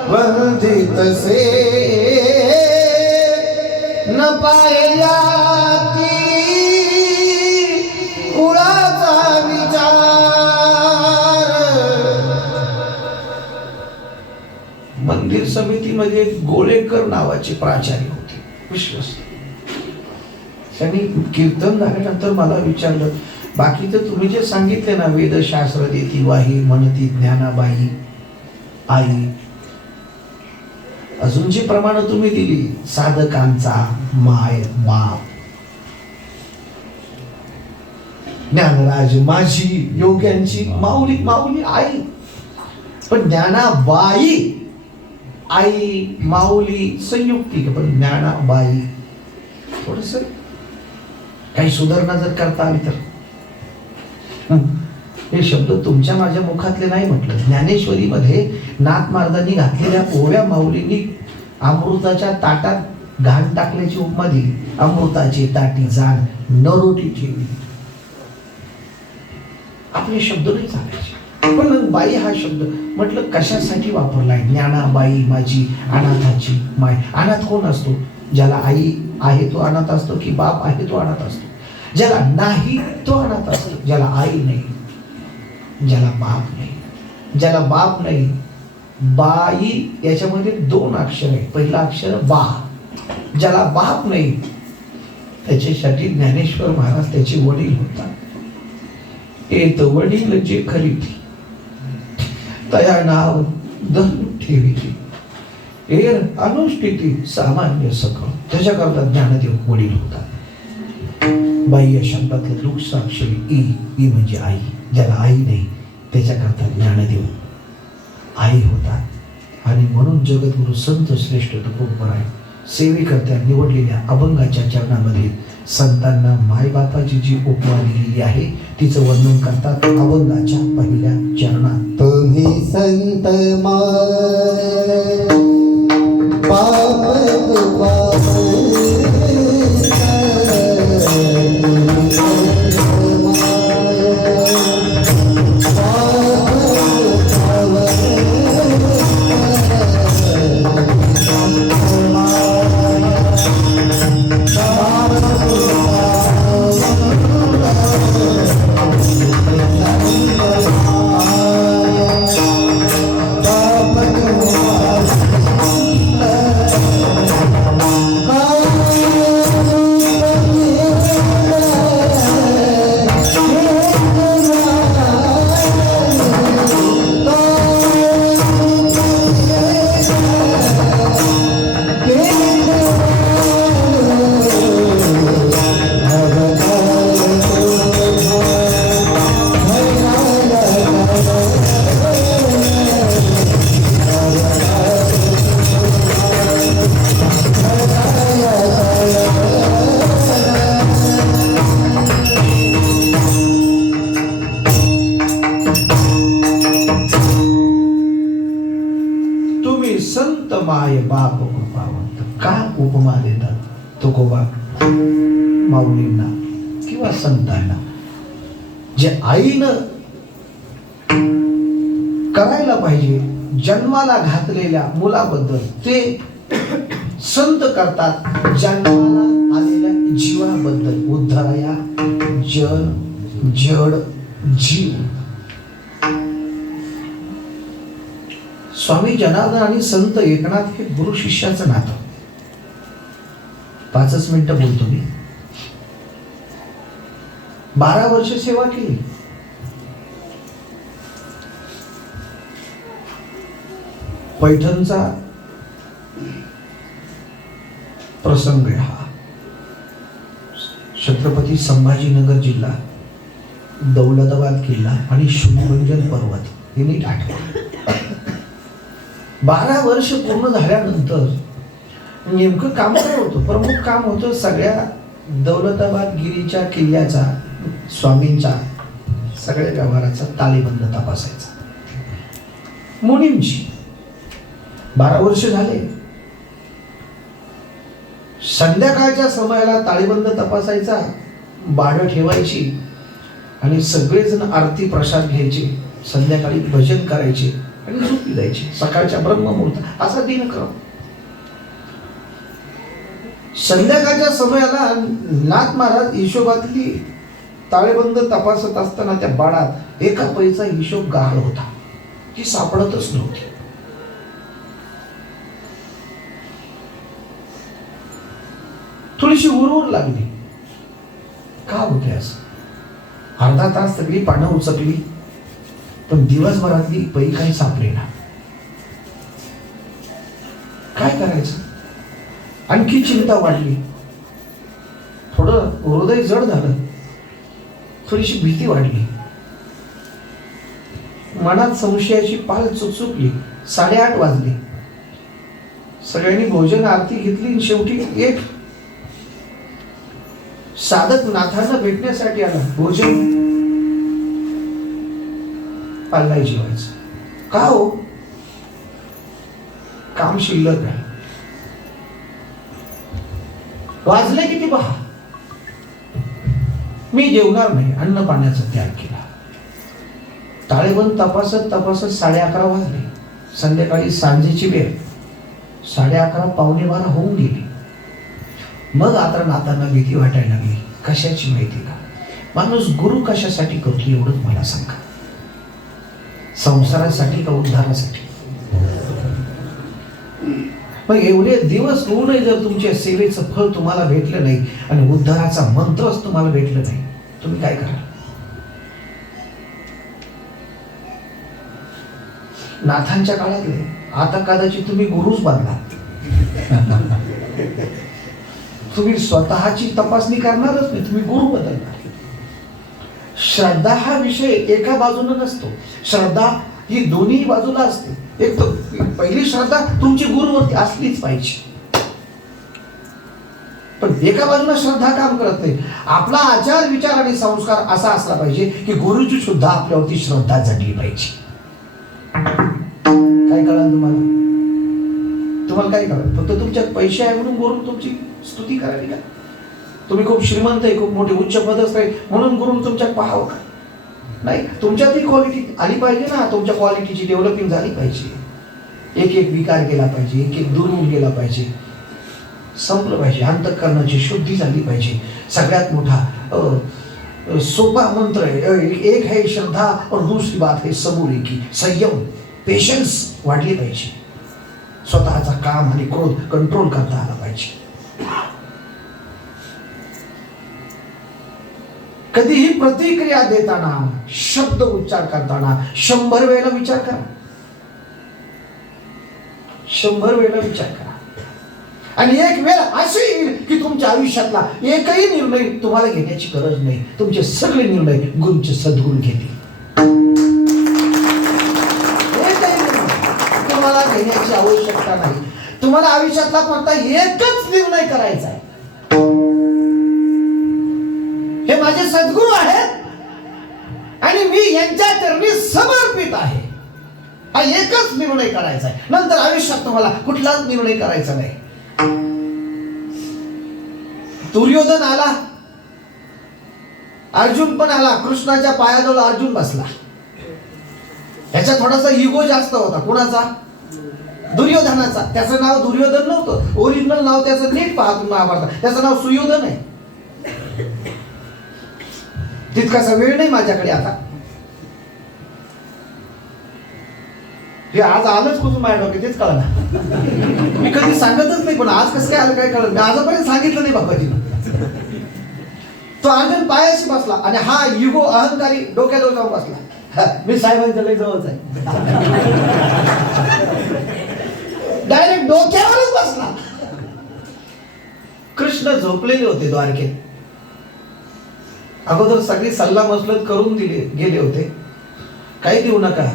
वंदित से न पाया कुळाचा विचार. मंदिर समितीमध्ये गोळेकर नावाचे प्राचार्य होते, विश्वस्त. त्यांनी कीर्तन झाल्यानंतर मला विचारलं, बाकी तर तुम्ही जे सांगितले ना, वेदशास्त्र देती वाही म्हणती ज्ञानाबाई आई, अजून जी प्रमाण तुम्ही दिली, साधकांचा माय बाप, ज्ञानराज माझी, योग्यांची माऊली, माऊली आई, पण ज्ञानाबाई आई माऊली संयुक्तिक, पण ज्ञानाबाई थोडस काही सुधारणा जर करता आली तर. हे शब्द तुमच्या माझ्या मुखातले नाही म्हटलं. ज्ञानेश्वरीमध्ये नाथ महाराजांनी घातलेल्या ओव्या माऊलींनी अमृताच्या ताटात घाण टाकल्याची उपमा दिली. अमृताची ताटी जाण न रोटी ठेवली. आपले शब्द नाही चालायचे, पण बाई हा शब्द म्हटलं कशासाठी वापरलाय? ज्ञानाबाई माझी अनाथाची माय. अनाथ कोण असतो? ज्याला आई आहे तो अनाथ असतो, की बाप आहे तो अनाथ असतो? ज्याला नाही तो अनाथ असतो. ज्याला आई नाही, ज्याला बाप नाही. ज्याला बाप नाही, बाई याच्यामध्ये 2 अक्षर आहे. पहिला अक्षर बा. ज्याला बाप नाही त्याच्यासाठी ज्ञानेश्वर महाराज त्याचे वडील होतात. येत वडील जे खरीदी तया नाव धन ठेविली, एर अनुष्ठिती सामान्य सकळ. त्याच्याकरता ज्ञानदेव वडील होतात. बाई या शब्दातलं लुक साक्षरी ई म्हणजे आई. ज्याला आई नाही त्याच्याकरता ज्ञानदेव आई होतात. आणि म्हणून जगद्गुरु संत श्रेष्ठ तुकोबराय सेवेकरत्या निवडलेल्या अभंगाच्या चरणामध्ये संतांना मायबापाची जी उपमा दिलेली आहे तिचं वर्णन करतात अभंगाच्या पहिल्या चरणात. तुम्ही संत माय बाप कृपावंत. का उपमा देतात तुकोबा माऊलींना किंवा संतांना? जे आईनं करायला पाहिजे जन्माला घातलेल्या मुलाबद्दल ते संत करतात जन्माला आलेल्या जीवाबद्दल. उद्धराया जड जीव. स्वामी जनार्दन आणि संत एकनाथ हे गुरु शिष्याचं नातं. 5 मिनिटं बोलतो मी. 12 वर्ष सेवा केली. पैठणचा प्रसंग हा. छत्रपती संभाजीनगर जिल्हा, दौलताबाद किल्ला आणि शून्यभंजन पर्वत हे नीट आठवा. 12 वर्ष पूर्ण झाल्यानंतर नेमकं काम काय होतं? प्रमुख काम होतं सगळ्या दौलताबाद गिरीच्या किल्ल्याचा, स्वामींचा सगळ्या व्यवहाराचा ताळेबंद तपासायचा. मुनींची 12 वर्ष झाले. संध्याकाळच्या समयाला ताळेबंद तपासायचा, बाड ठेवायची आणि सगळेजण आरती प्रसाद घ्यायचे, संध्याकाळी भजन करायचे आणि झोपी जायचे. सकाळच्या ब्रह्ममुहूर्त असा दिनक्रम. संध्याकाळच्या समयाला नाथ महाराज हिशोबातली ताळेबंद तपासत असताना त्या बाडात एका पैसा हिशोब गहाळ होता, ती सापडतच नव्हती. थोडीशी उरवर लागली. का होते असं? अर्धा तास सगळी पानं उचकली पण दिवसभरातली पै काही सापडे ना. काय करायचं? आणखी चिंता वाढली. थोडं हृदय जड झालं, थोडीशी भीती वाढली. मनात संशयाची पाल चुकचुकली. 8:30 वाजले. सगळ्यांनी भोजन आरती घेतली आणि शेवटी एक साधक नाथांना भेटण्यासाठी आला. भोजन पालनाय जेवायचं. का हो? काम शिल्लक आहे. वाजले किती पहा. मी जेवणार नाही. अन्न पाण्याचा त्याग केला. ताळेबंद तपासत तपासत 11:30 वाजले. संध्याकाळी सांजेची वेळ. 11:30 11:45 होऊन गेली. मग आता नातांना भीती वाटायला लागली. कशाची माहिती का? माणूस गुरु कशासाठी करतो एवढंच मला सांगा. संसारासाठी का उद्धारासाठी? मग एवढे दिवस होऊनही जर तुमच्या सेवेचं फळ तुम्हाला भेटलं नाही आणि उद्धाराचा मंत्रच तुम्हाला भेटलं नाही, तुम्ही काय कराल? नाथांच्या काळातले आता कदाचित तुम्ही गुरुच बनला. तुम्ही स्वतःची तपासणी करणारच नाही, तुम्ही गुरु बदलणार. श्रद्धा हा विषय एका बाजूने नसतो. श्रद्धा ही दोन्ही बाजूला असते. एक तर पहिली श्रद्धा तुमची गुरुवरती असलीच पाहिजे, पण एका बाजूला श्रद्धा काम करत नाही. आपला आचार विचार आणि संस्कार असा असला पाहिजे की गुरुची सुद्धा आपल्यावरती श्रद्धा जडली पाहिजे. काय कळलं तुम्हाला? तुम्हाला काय कळलं? फक्त तुमच्यात पैसे आहे म्हणून गुरु तुमची स्तुती करावी का? तुम्ही खूप श्रीमंत आहे, खूप मोठे उच्च पदस्थ आहे म्हणून गुरु तुमच्यात पाहावं का? नाही. तुमच्यात ही क्वालिटी आली पाहिजे ना. तुमच्या क्वालिटीची डेव्हलपिंग झाली पाहिजे. एक एक विकार गेला पाहिजे, एक एक दूर होऊन गेला पाहिजे, संपलं पाहिजे. अंतःकरणाची शुद्धी झाली पाहिजे. सगळ्यात मोठा सोपा मंत्र आहे. एक है श्रद्धा और दूसरी बात है सबुरी की. संयम, पेशन्स वाढली पाहिजे. स्वतःचा काम आणि क्रोध कंट्रोल करता आला पाहिजे. कधीही प्रतिक्रिया देताना, शब्द उच्चार करताना 100 वेळेला विचार करा. 100 वेळेला विचार करा. आणि एक वेळ अशी येईल की तुमच्या आयुष्यातला एकही निर्णय तुम्हाला घेण्याची गरज नाही. तुमचे सगळे निर्णय गुरुचे सद्गुरू घेतील. तुम्हाला घेण्याची आवश्यकता नाही. तुम्हाला आयुष्यातला फक्त एकच निर्णय करायचा आहे. हे माझे सद्गुरू आहेत आणि मी यांच्या चरणी समर्पित आहे हा एकच निर्णय करायचा आहे, नंतर आयुष्यात तुम्हाला कुठलाच निर्णय करायचा नाही. दुर्योधन आला, अर्जुन पण आला, कृष्णाच्या पायाजवळ अर्जुन बसला. ह्याचा थोडासा इगो जास्त होता. कोणाचा? दुर्योधनाचा. त्याचं नाव दुर्योधन नव्हतं, ओरिजिनल नाव त्याचं नीट पहा तुम्ही महाभारतात, त्याचं नाव सुयोधन आहे. तितकासा वेळ नाही माझ्याकडे आता. हे आज आलंच कुठून माझ्या डोक्यात तेच कळलं. मी कधी सांगतच नाही, पण आज कसं काय आलं काय कळलं. मी आजपर्यंत सांगितलं नाही बाबाजीनं. तो अर्जुन पायाशी बसला आणि हा युगो अहंकारी डोक्याजवळ जाऊन बसला. मी साहेबांच्या लई जवळच आहे. डायरेक्ट डोक्यावरच बसला. कृष्ण झोपलेले होते द्वारकेत. अगोदर सगळी सल्ला मसलत करून गेले होते. काही देऊ नका,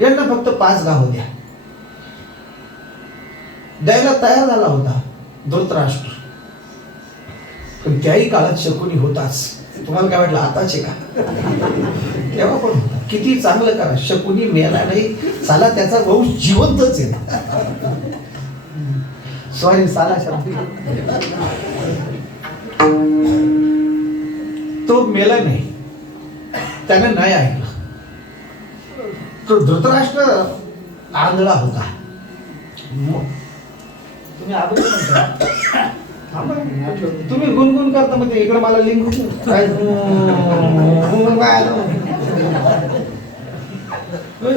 यांना फक्त 5 गाव द्या. द्यायला तयार झाला होता धृतराष्ट्र. पण त्याही काळात शकुनी होताच. तुम्हाला काय वाटलं आताचे का? तेव्हा पण किती चांगलं करा, शकुनी मेला नाही, साला त्याचा वंश जिवंतच आहे. सॉरी साला शब्द, तो मेला नाही, त्याने नाही ऐकलं. तो धृतराष्ट्र आंधळा होता. तुम्ही अगोदर म्हणता तुम्ही गुणगुण करता, म्हणजे इकडे मला लिंक काय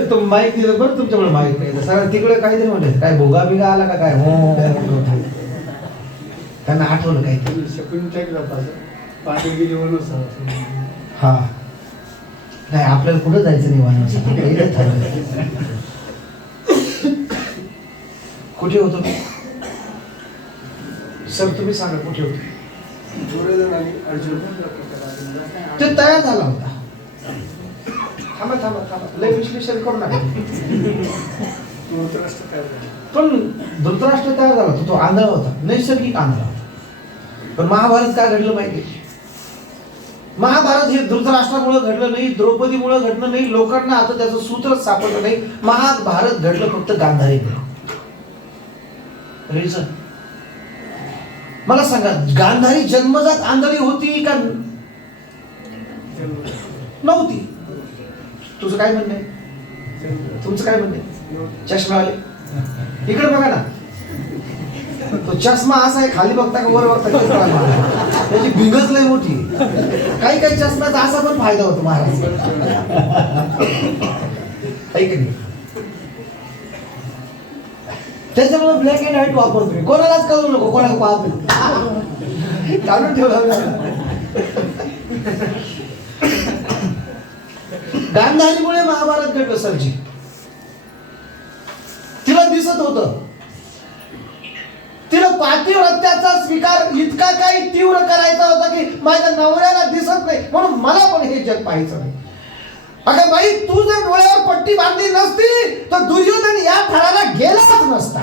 तो माईक दिलं बरं तुमच्याकडे माईक नाही सगळं तिकडे काहीतरी म्हणले काय भोगा बिगा आला का काय. हो त्यांना आठवलं काहीतरी. हा नाही आपल्याला कुठं जायचं नाही वाहनाचं. कुठे होतो मी सर, तुम्ही सांगा कुठे होते? ते तयार झाला होता. थांबा थांबा थांबा, लय विश्लेषण करू नका. पण धृतराष्ट्र तयार झाला होता. तो आंधळा होता, नैसर्गिक आंधळा होता. पण महाभारत काय घडलं माहिती? महाभारत हे धृतराष्ट्रामुळे घडलं नाही, द्रौपदीमुळे घडलं नाही, लोकांना आता त्याचं सूत्रच सापडलं नाही. महाभारत घडलं फक्त गांधारीमुळे. रिझन मला सांगा, गांधारी जन्मजात आंधळी होती का नव्हती? तुझं काय म्हणणं आहे? तुमचं काय म्हणणं आहे? चष्मावाले इकडे बघा ना. तो चष्मा असा आहे, खाली बघता का वर बघता? त्याची भिंगच लय मोठी. काही काही चष्म्याचा असा पण फायदा होतो महाराज, काही काही. त्याच्यामुळे ब्लॅक अँड व्हाईट वापरतो मी. कोणालाच कळू नको, कोणाला पाहतो काढून ठेवला. गांधारीमुळे महाभारत घडलं सरजी. तिला दिसत होतं, तिला पातिव्रत्याचा स्वीकार इतका काही तीव्र करायचा होता की माझ्या नवऱ्याला दिसत नाही म्हणून मला पण हे जग पाहायचं नाही. अगं बाई, तू जर डोळ्यावर पट्टी बांधली नसती तर दुर्योधन या थराला गेलाच नसता.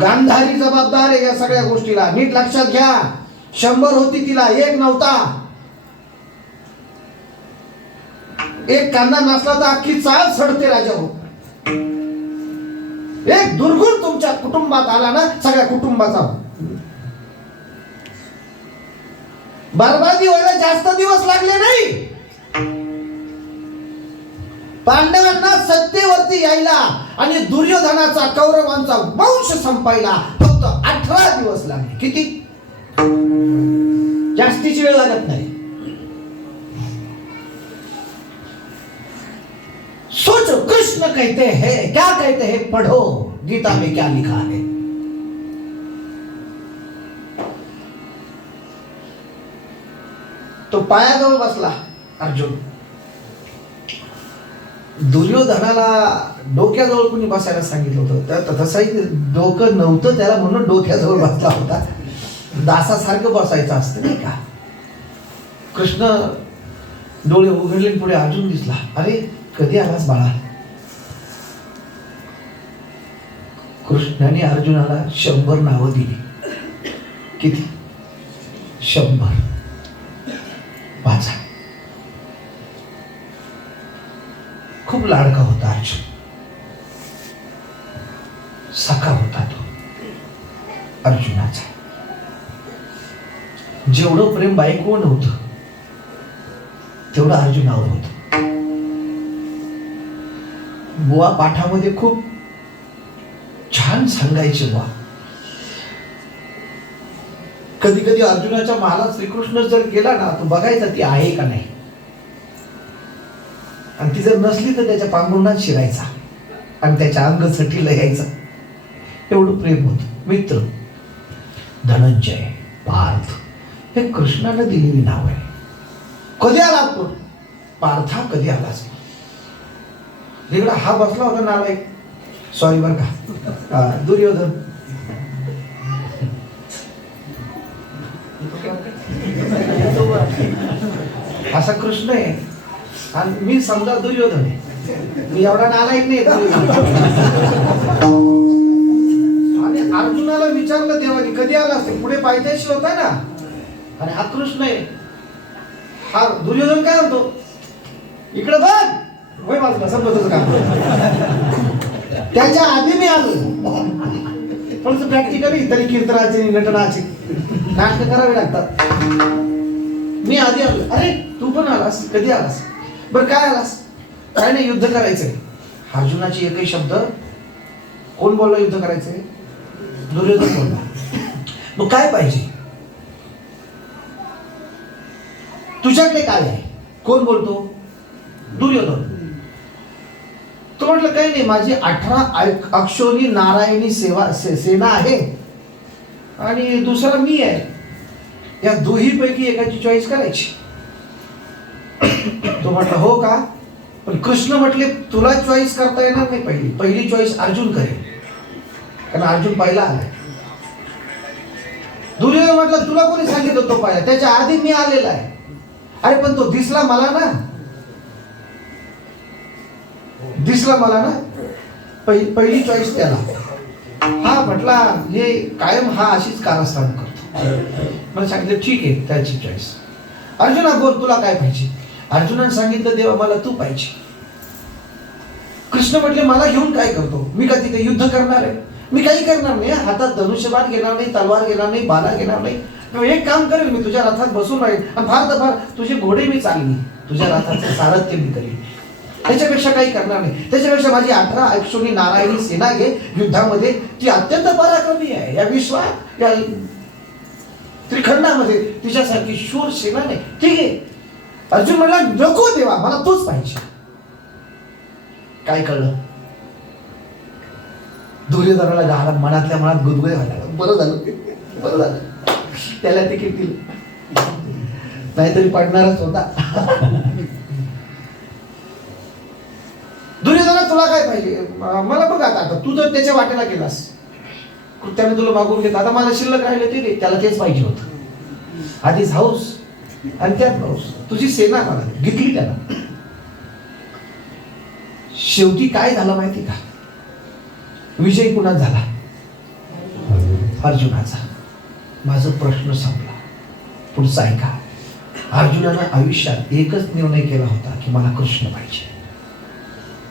गांधारी जबाबदार आहे या सगळ्या गोष्टीला, नीट लक्षात घ्या. 100 होती तिला, 1 नव्हता. एक कांदा नसला तर अख्खी चाल सडते राजा हो. एक दुर्गुण तुमच्या कुटुंबात आला ना, सगळ्या कुटुंबाचा बर्बादी व्हायला जास्त दिवस लागले नाही. पांडवांना सत्तेवरती यायला आणि दुर्योधनाचा कौरवांचा वंश संपायला फक्त 18 दिवस लागले. किती? जास्तीची वेळ लागत नाही. सोचो, कृष्ण कहते हैं, क्या कहते हैं, पढ़ो गीता में क्या लिखा है. तो पायाजवळ बसला अर्जुन. दुर्योधनाला डोक्याजवळ कोणी बसायला सांगितलं होतं, तर तसंही डोकं नव्हतं त्याला म्हणून डोक्याजवळ बसला होता. दासासारखं बसायचं असतं नाही का. कृष्ण डोळे उघडले, पुढे अर्जुन दिसला. अरे कधी आलास बाळा? कृष्णाने अर्जुनाला 100 नावं दिली. किती? 100. वाचा. खूप लाडका होता अर्जुन, सखा होता तो अर्जुनाचा. जेवढं प्रेम बायकोवर नव्हतं तेवढं अर्जुनावर होतं. बुवा पाठामध्ये खूप छान सांगायचे. बुवा कधी कधी अर्जुनाच्या महालात श्रीकृष्ण जर गेला ना, तो बघायचा ती आहे का नाही, आणि ती जर नसली तर त्याच्या पांघरुणात शिरायचा आणि त्याच्या अंग सटीला यायचा. एवढं प्रेम होत. मित्र, धनंजय, पार्थ हे कृष्णाने दिलेली नाव आहे. कधी आला तो पार्था, कधी आलाच इकडं हा बसला होता नालायक, सॉरी बर का, दुर्योधन. असा कृष्ण आहे आणि मी समजा दुर्योधन आहे. मी एवढा नालायक नाही. आणि अर्जुनाला विचारलं देवानी कधी आला असते, पुढे पायथ्याशी होता ना, आणि हा कृष्ण आहे. हा दुर्योधन काय म्हणतो, इकडे बघ, वय माझं समजतच का. त्याच्या आधी मी आलो, पण प्रॅक्टिकली तरी कीर्तनाचे नटनाचे नाटक करावे लागतात. मी आधी आलो. अरे तू पण आलास, कधी आलास, बरं काय आलास, काय नाही युद्ध करायचंय. अर्जुनाची एकही शब्द कोण बोलला युद्ध करायचंय, दुर्योधन बोलला. मग काय पाहिजे, तुझ्याकडे काय आहे, कोण बोलतो, दुर्योधन. तो म्हटलं काही नाही, माझी 18 अक्षोनी नारायणी सेना आहे आणि दुसरा मी आहे, या दोही पैकी एकाची चॉईस करायची. तो म्हटलं हो का, पण कृष्ण म्हटले तुला चॉईस करता येणार नाही, पहिली चॉईस अर्जुन करेल, कारण अर्जुन पहिला आलाय. दुर्योधन म्हटलं तुला कोणी सांगितलं तो पहिला, त्याच्या आधी मी आलेला आहे. अरे पण तो दिसला मला ना, पहिली चॉईस त्याला. हा म्हटला हे कायम हा अशीच कारस्थान करतो. मला सांगितलं ठीक आहे, त्याची चॉईस. अर्जुना बोल, तुला काय पाहिजे. अर्जुनाने सांगितलं देवा मला तू पाहिजे. कृष्ण म्हटले मला घेऊन काय करतो, मी का तिथे युद्ध करणार आहे, मी काही करणार नाही. हातात धनुष्यबाण घेणार नाही, तलवार घेणार नाही, बाणा घेणार नाही. एक काम करेल, मी तुझ्या रथात बसून राहील आणि फार तर फार तुझे घोडे मी चालवी, तुझ्या रथाचं सारथ्य मी करेन. त्याच्यापेक्षा काही करणार नाही. त्याच्यापेक्षा माझी 18 अक्षोणी नारायणी सेना घे युद्धामध्ये, ती अत्यंत पराक्रमी आहे या विश्वात, या त्रिखंडामध्ये तिच्यासारखी शूर सेना नाही. ठीक आहे. अर्जुन म्हणला नको देवा, मला तूच पाहिजे. काय कळलं, दुर्योधनाला गाला मनातल्या मनात गुदगुले व्हायला. बरं झालं त्याला तिकीट दिलं, नाहीतरी पडणारच होता. दुर्योधना तुला काय पाहिजे, मला बघ आता तू जर त्याच्या वाटेला गेलास, त्याने तुला मागून घेतला, आता मला शिल्लक राहिले ते त्याला तेच पाहिजे होतं. आधीच हाऊस आणि त्यात हाऊस, तुझी सेना मला घेतली त्याला. शेवटी काय झालं माहिती का, विजय कुणा झाला, अर्जुनाचा. माझा प्रश्न संपला. पुढचा ऐका. अर्जुनानं आयुष्यात एकच निर्णय केला होता की मला कृष्ण पाहिजे.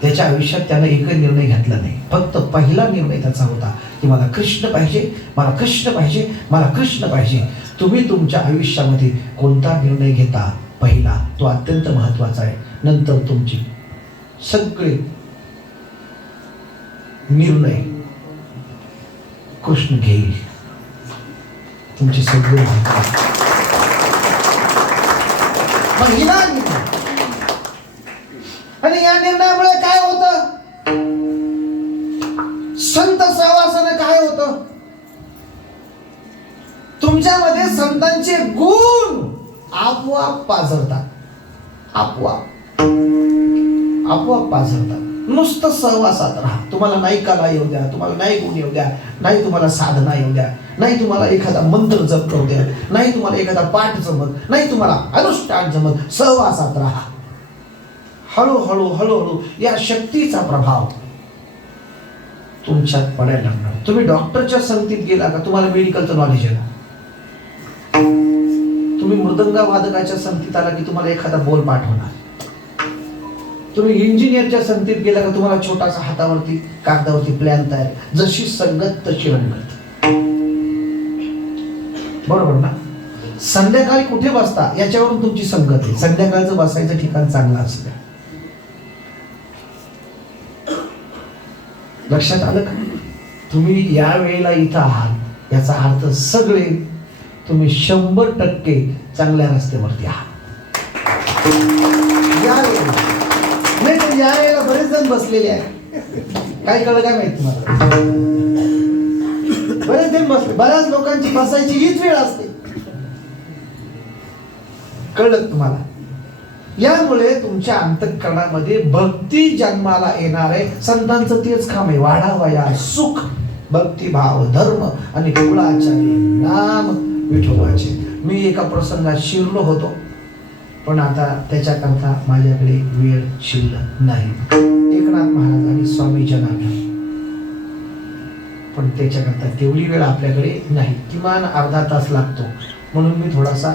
त्याच्या आयुष्यात त्यानं एकच निर्णय घेतला नाही, फक्त पहिला निर्णय त्याचा होता की मला कृष्ण पाहिजे, मला कृष्ण पाहिजे, मला कृष्ण पाहिजे. तुम्ही तुमच्या आयुष्यामध्ये कोणता निर्णय घेता, पहिला तो अत्यंत महत्वाचा आहे. नंतर तुमची सगळे निर्णय कृष्ण घेईल. तुमचे सगळे मग हिला. आणि या निर्णयामुळे काय होतं, संत सहवासाने काय होतं, तुमच्यामध्ये संतांचे गुण आपोआप पाझरतात. आपोआप पाझरतात. नुसतं सहवासात राहा. तुम्हाला नाही कला येऊ द्या, तुम्हाला नाही गुण येऊ द्या, नाही तुम्हाला साधना येऊ द्या, नाही तुम्हाला एखादा मंत्र जप करू द्या, नाही तुम्हाला एखादा पाठ जमत, नाही तुम्हाला अनुष्ठान जमत, सहवासात राहा. हळूहळू या शक्तीचा प्रभाव तुमच्यात पडायला लागणार. तुम्ही डॉक्टरच्या संगतीत गेला का तुम्हाला मेडिकलचं नॉलेज येणार. तुम्ही मृदंग वादकाच्या संगतीत आला की तुम्हाला एखादा बोल पाठ होणार. तुम्ही इंजिनियरच्या संगतीत गेला का तुम्हाला छोटासा हातावरती कागदावरती प्लॅन तयार, जशी संगत तशी रंगत. बरोबर ना? संध्याकाळी कुठे बसता याच्यावरून तुमची संगत आहे. संध्याकाळचं बसायचं ठिकाण चांगलं असतं. लक्षात आलं का? तुम्ही या वेळेला इथं आहात याचा अर्थ सगळे तुम्ही 100% चांगल्या रस्त्यावरती आहात. नाही तर या वेळेला बरेच जण बसलेले आहेत. काय कळलं काय माहित तुम्हाला? बरेच जण बसले. बऱ्याच लोकांची बसायची हीच वेळ असते. कळलं तुम्हाला? यामुळे तुमच्या अंतःकरणामध्ये भक्ती जन्माला येणार आहे. संतांचं तेच काम आहे, वाढावया सुख भक्तिभाव धर्म आणि कुळाचे नाम विठोबाचे. मी एका प्रसंगात शिरलो होतो, पण आता त्याच्याकरता माझ्याकडे वेळ शिल्लक नाही. एकनाथ महाराज आणि स्वामी जनार्दन, पण त्याच्याकरता तेवढी वेळ आपल्याकडे नाही. किमान अर्धा तास लागतो, म्हणून मी थोडासा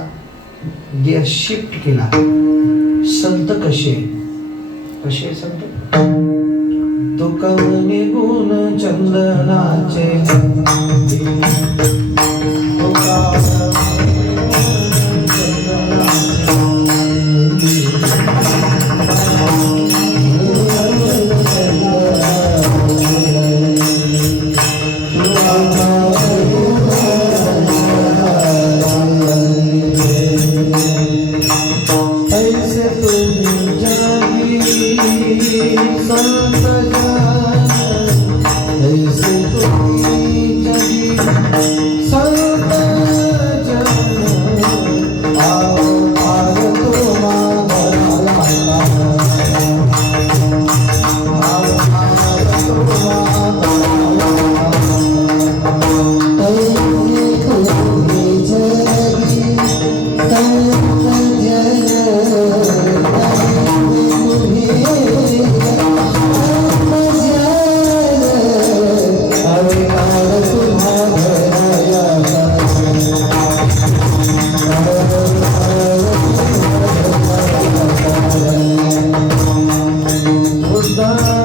गिअर शिफ्ट केला. संत कसे कसे संत तुकवने गुण चंदनाचे Ah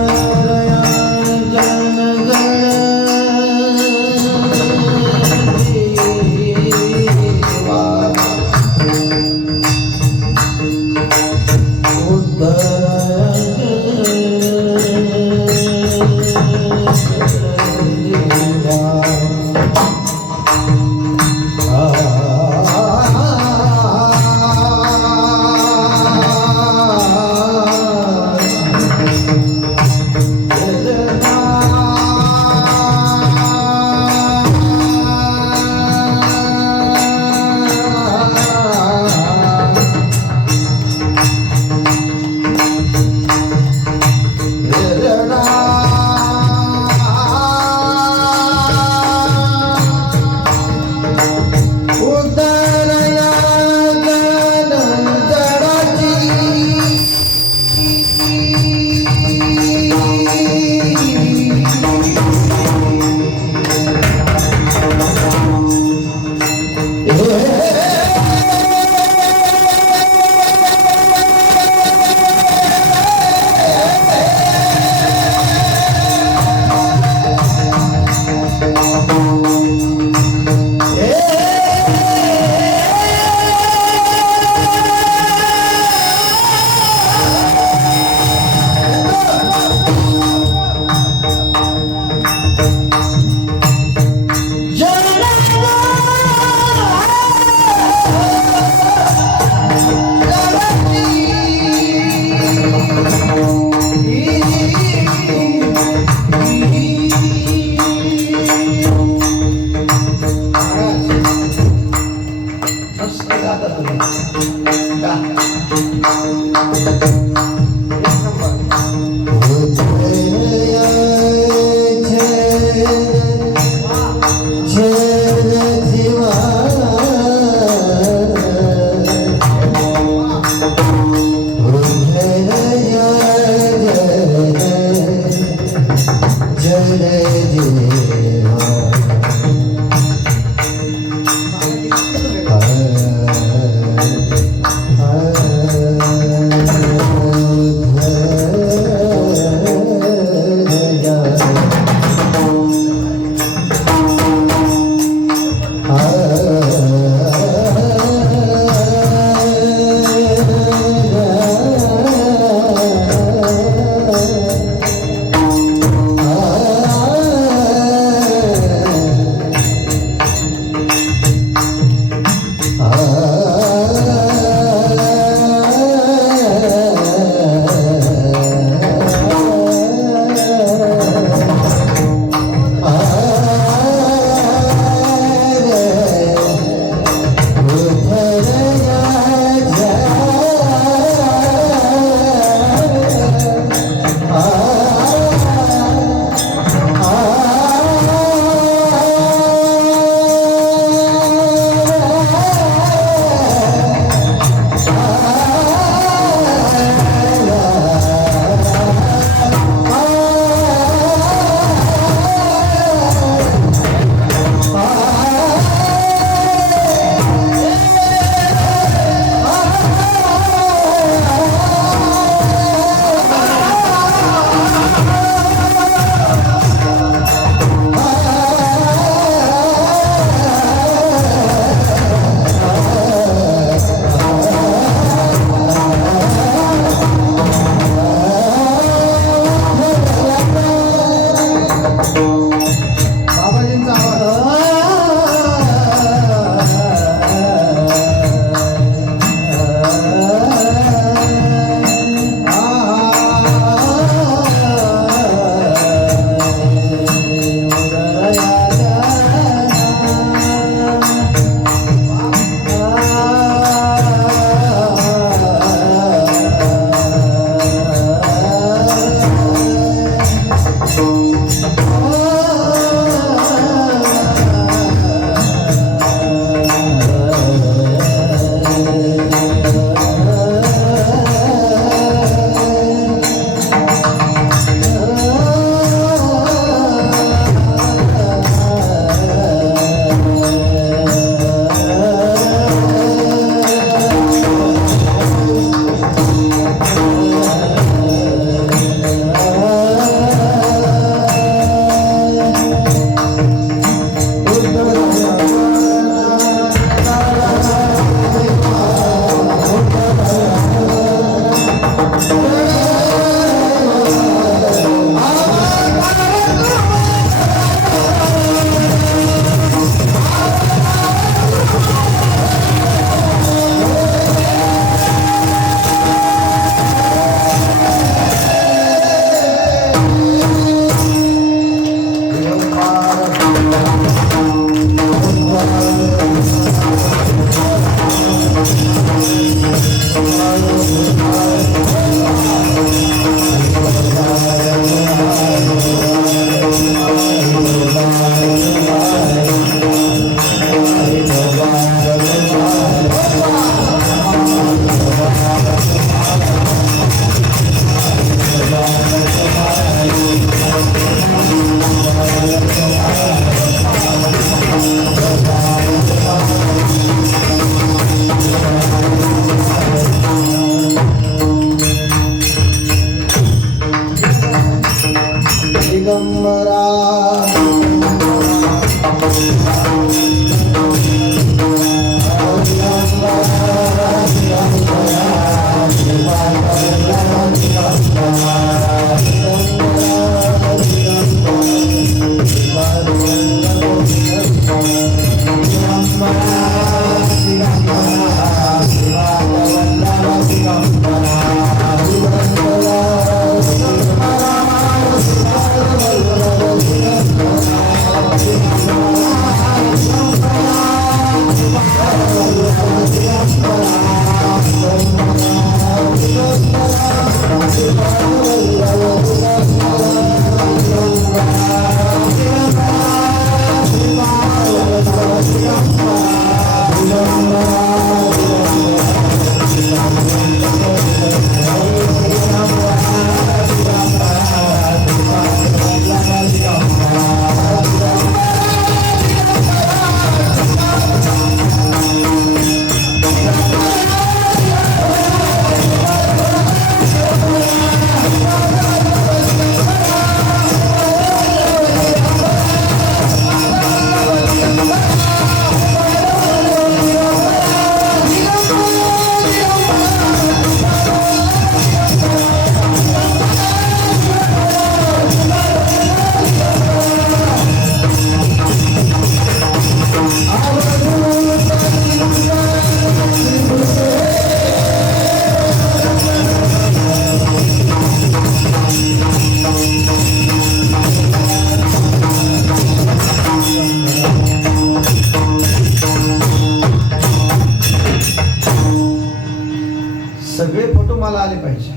सगळे फोटो मला आले पाहिजे,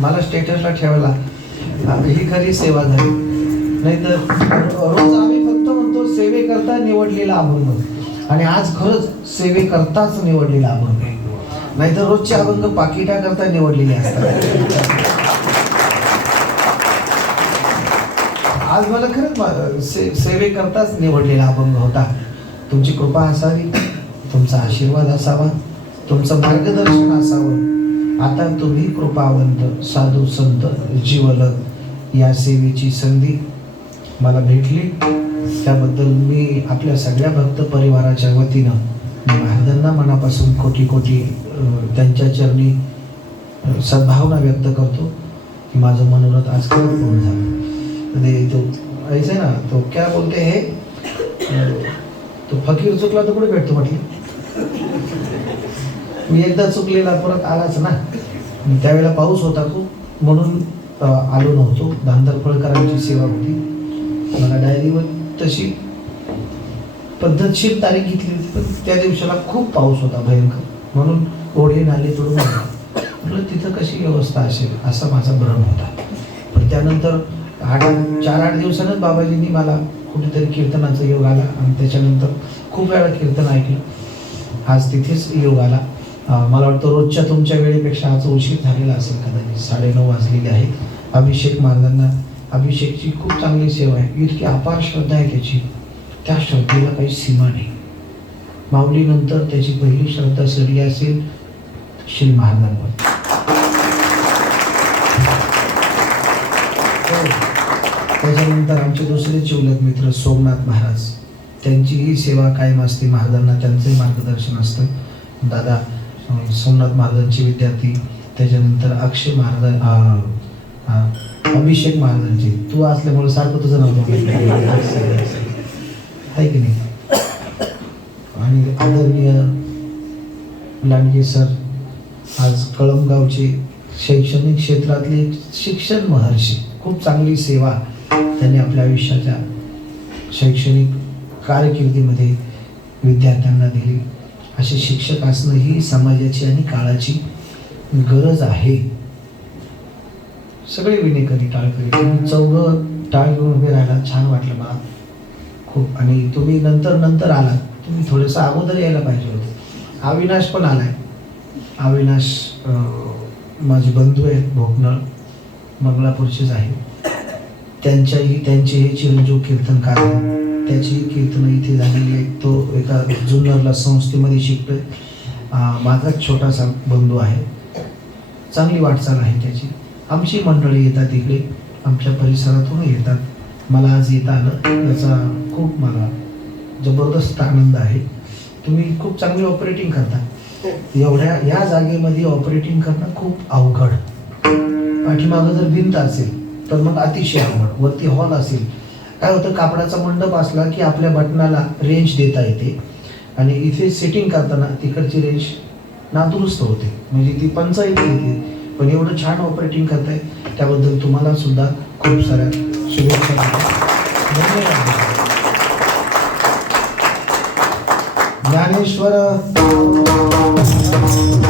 मला स्टेटसला ठेवायला. ही खरी सेवा झाली. नाहीतर रोज आम्ही फक्त म्हणतो सेवेकरता निवडलेला अभंग, आणि आज खरंच सेवेकरताच निवडलेला अभंग. नाहीतर रोजचे अभंग पाकिटा करता निवडलेले असतात. आज मला खरंच सेवेकरताच निवडलेला अभंग होता. तुमची कृपा असावी, तुमचा आशीर्वाद असावा, तुमचं मार्गदर्शन असावं. आता तुम्ही कृपावंत साधू संत जीवलग या सेवेची संधी मला भेटली, त्याबद्दल मी आपल्या सगळ्या भक्त परिवाराच्या वतीनं महाराजांना मनापासून कोटी कोटी त्यांच्या चरणी सद्भावना व्यक्त करतो की माझं मनोरथ आज खरंच पूर्ण झालं. तो ऐसे ना, तो क्या बोलते हे, तो फकीर चुकला तर कुठे भेटतो म्हटलं. मी एकदा चुकलेला परत आलाच ना. त्यावेळेला पाऊस होता खूप, म्हणून आलो नव्हतो. धांदरफळकरांची सेवा होती. मला डायरीवर तशी पद्धतशीर तारीख घेतली होती, पण त्या दिवसाला खूप पाऊस होता भयंकर, म्हणून ओढे नाले तोडून म्हटलं तिथं कशी व्यवस्था असेल असा माझा भ्रम होता. पण त्यानंतर 4-8 दिवसानंच बाबाजींनी मला कुठेतरी कीर्तनाचा योग आला, आणि त्याच्यानंतर खूप वेळा कीर्तन ऐकलं. आज तिथेच योग आला. मला वाटतं रोजच्या तुमच्या वेळेपेक्षा आज उशीर झालेला असेल, कदाचित 9:30 वाजलेले आहेत. अभिषेक महाराजांना, अभिषेकची खूप चांगली सेवा आहे. इतकी अपार श्रद्धा आहे त्याची, त्या श्रद्धेला काही सीमा नाही. माऊलीनंतर त्याची पहिली श्रद्धा सरी असेल श्री महाराजांवर. त्याच्यानंतर आमचे दुसरे चिवलक मित्र सोमनाथ महाराज, त्यांचीही सेवा कायम असते. महाराजांना त्यांचंही मार्गदर्शन असतं. दादा सोमनाथ महाराजांचे विद्यार्थी, त्याच्यानंतर अक्षय महाराज, अभिषेक महाराजांचे. तू असल्यामुळे सारखं तुझं नाव आहे की नाही. आणि आदरणीय लांडगे सर, आज कळमगावचे शैक्षणिक क्षेत्रातले शिक्षण महर्षी, खूप चांगली सेवा त्यांनी आपल्या आयुष्याच्या शैक्षणिक कारकिर्दीमध्ये विद्यार्थ्यांना दिली. असे शिक्षक असणं ही समाजाची आणि काळाची गरज आहे. सगळे विनेकरी टाळकरी, तुम्ही 4 टाळ घेऊन उभे राहिला, छान वाटलं मला खूप. आणि तुम्ही नंतर आलात, तुम्ही थोडंसं अगोदर यायला पाहिजे होतं. अविनाश पण आलाय. अविनाश माझे बंधू आहेत, भोकनळ मंगळापूरचेच आहे. त्यांचे हे चिरंजीव कीर्तनकार, त्याची कीर्तनं इथे झालेली आहेत. तो एका जुन्नरला संस्थेमध्ये शिकतोय. माझा छोटासा बंधू आहे. चांगली वाटचाल आहे त्याची. आमची मंडळी येतात इकडे, आमच्या परिसरातून येतात. मला आज येता आलं याचा खूप मला जबरदस्त आनंद आहे. तुम्ही खूप चांगली ऑपरेटिंग करता. या जागेमध्ये ऑपरेटिंग करणं खूप अवघड. पाठीमागं जर भिंत असेल तर मग अतिशय अवघड. वरती हॉल असेल, काय होतं, कापडाचा मंडप असला की आपल्या बटनाला रेंज देता येते, आणि इथे सेटिंग करताना तिकडची रेंज नादुरुस्त होते, म्हणजे ती पंचायत येते. पण एवढं छान ऑपरेटिंग करताय, त्याबद्दल तुम्हाला सुद्धा खूप साऱ्या शुभेच्छा. धन्यवाद. Dnyaneshwar Thank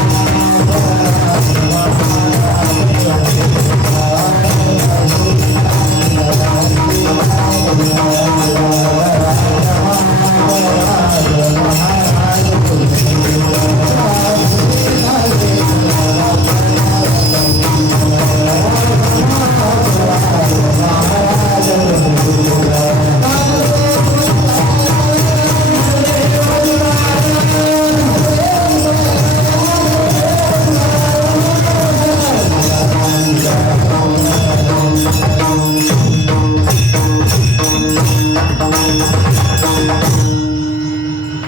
you.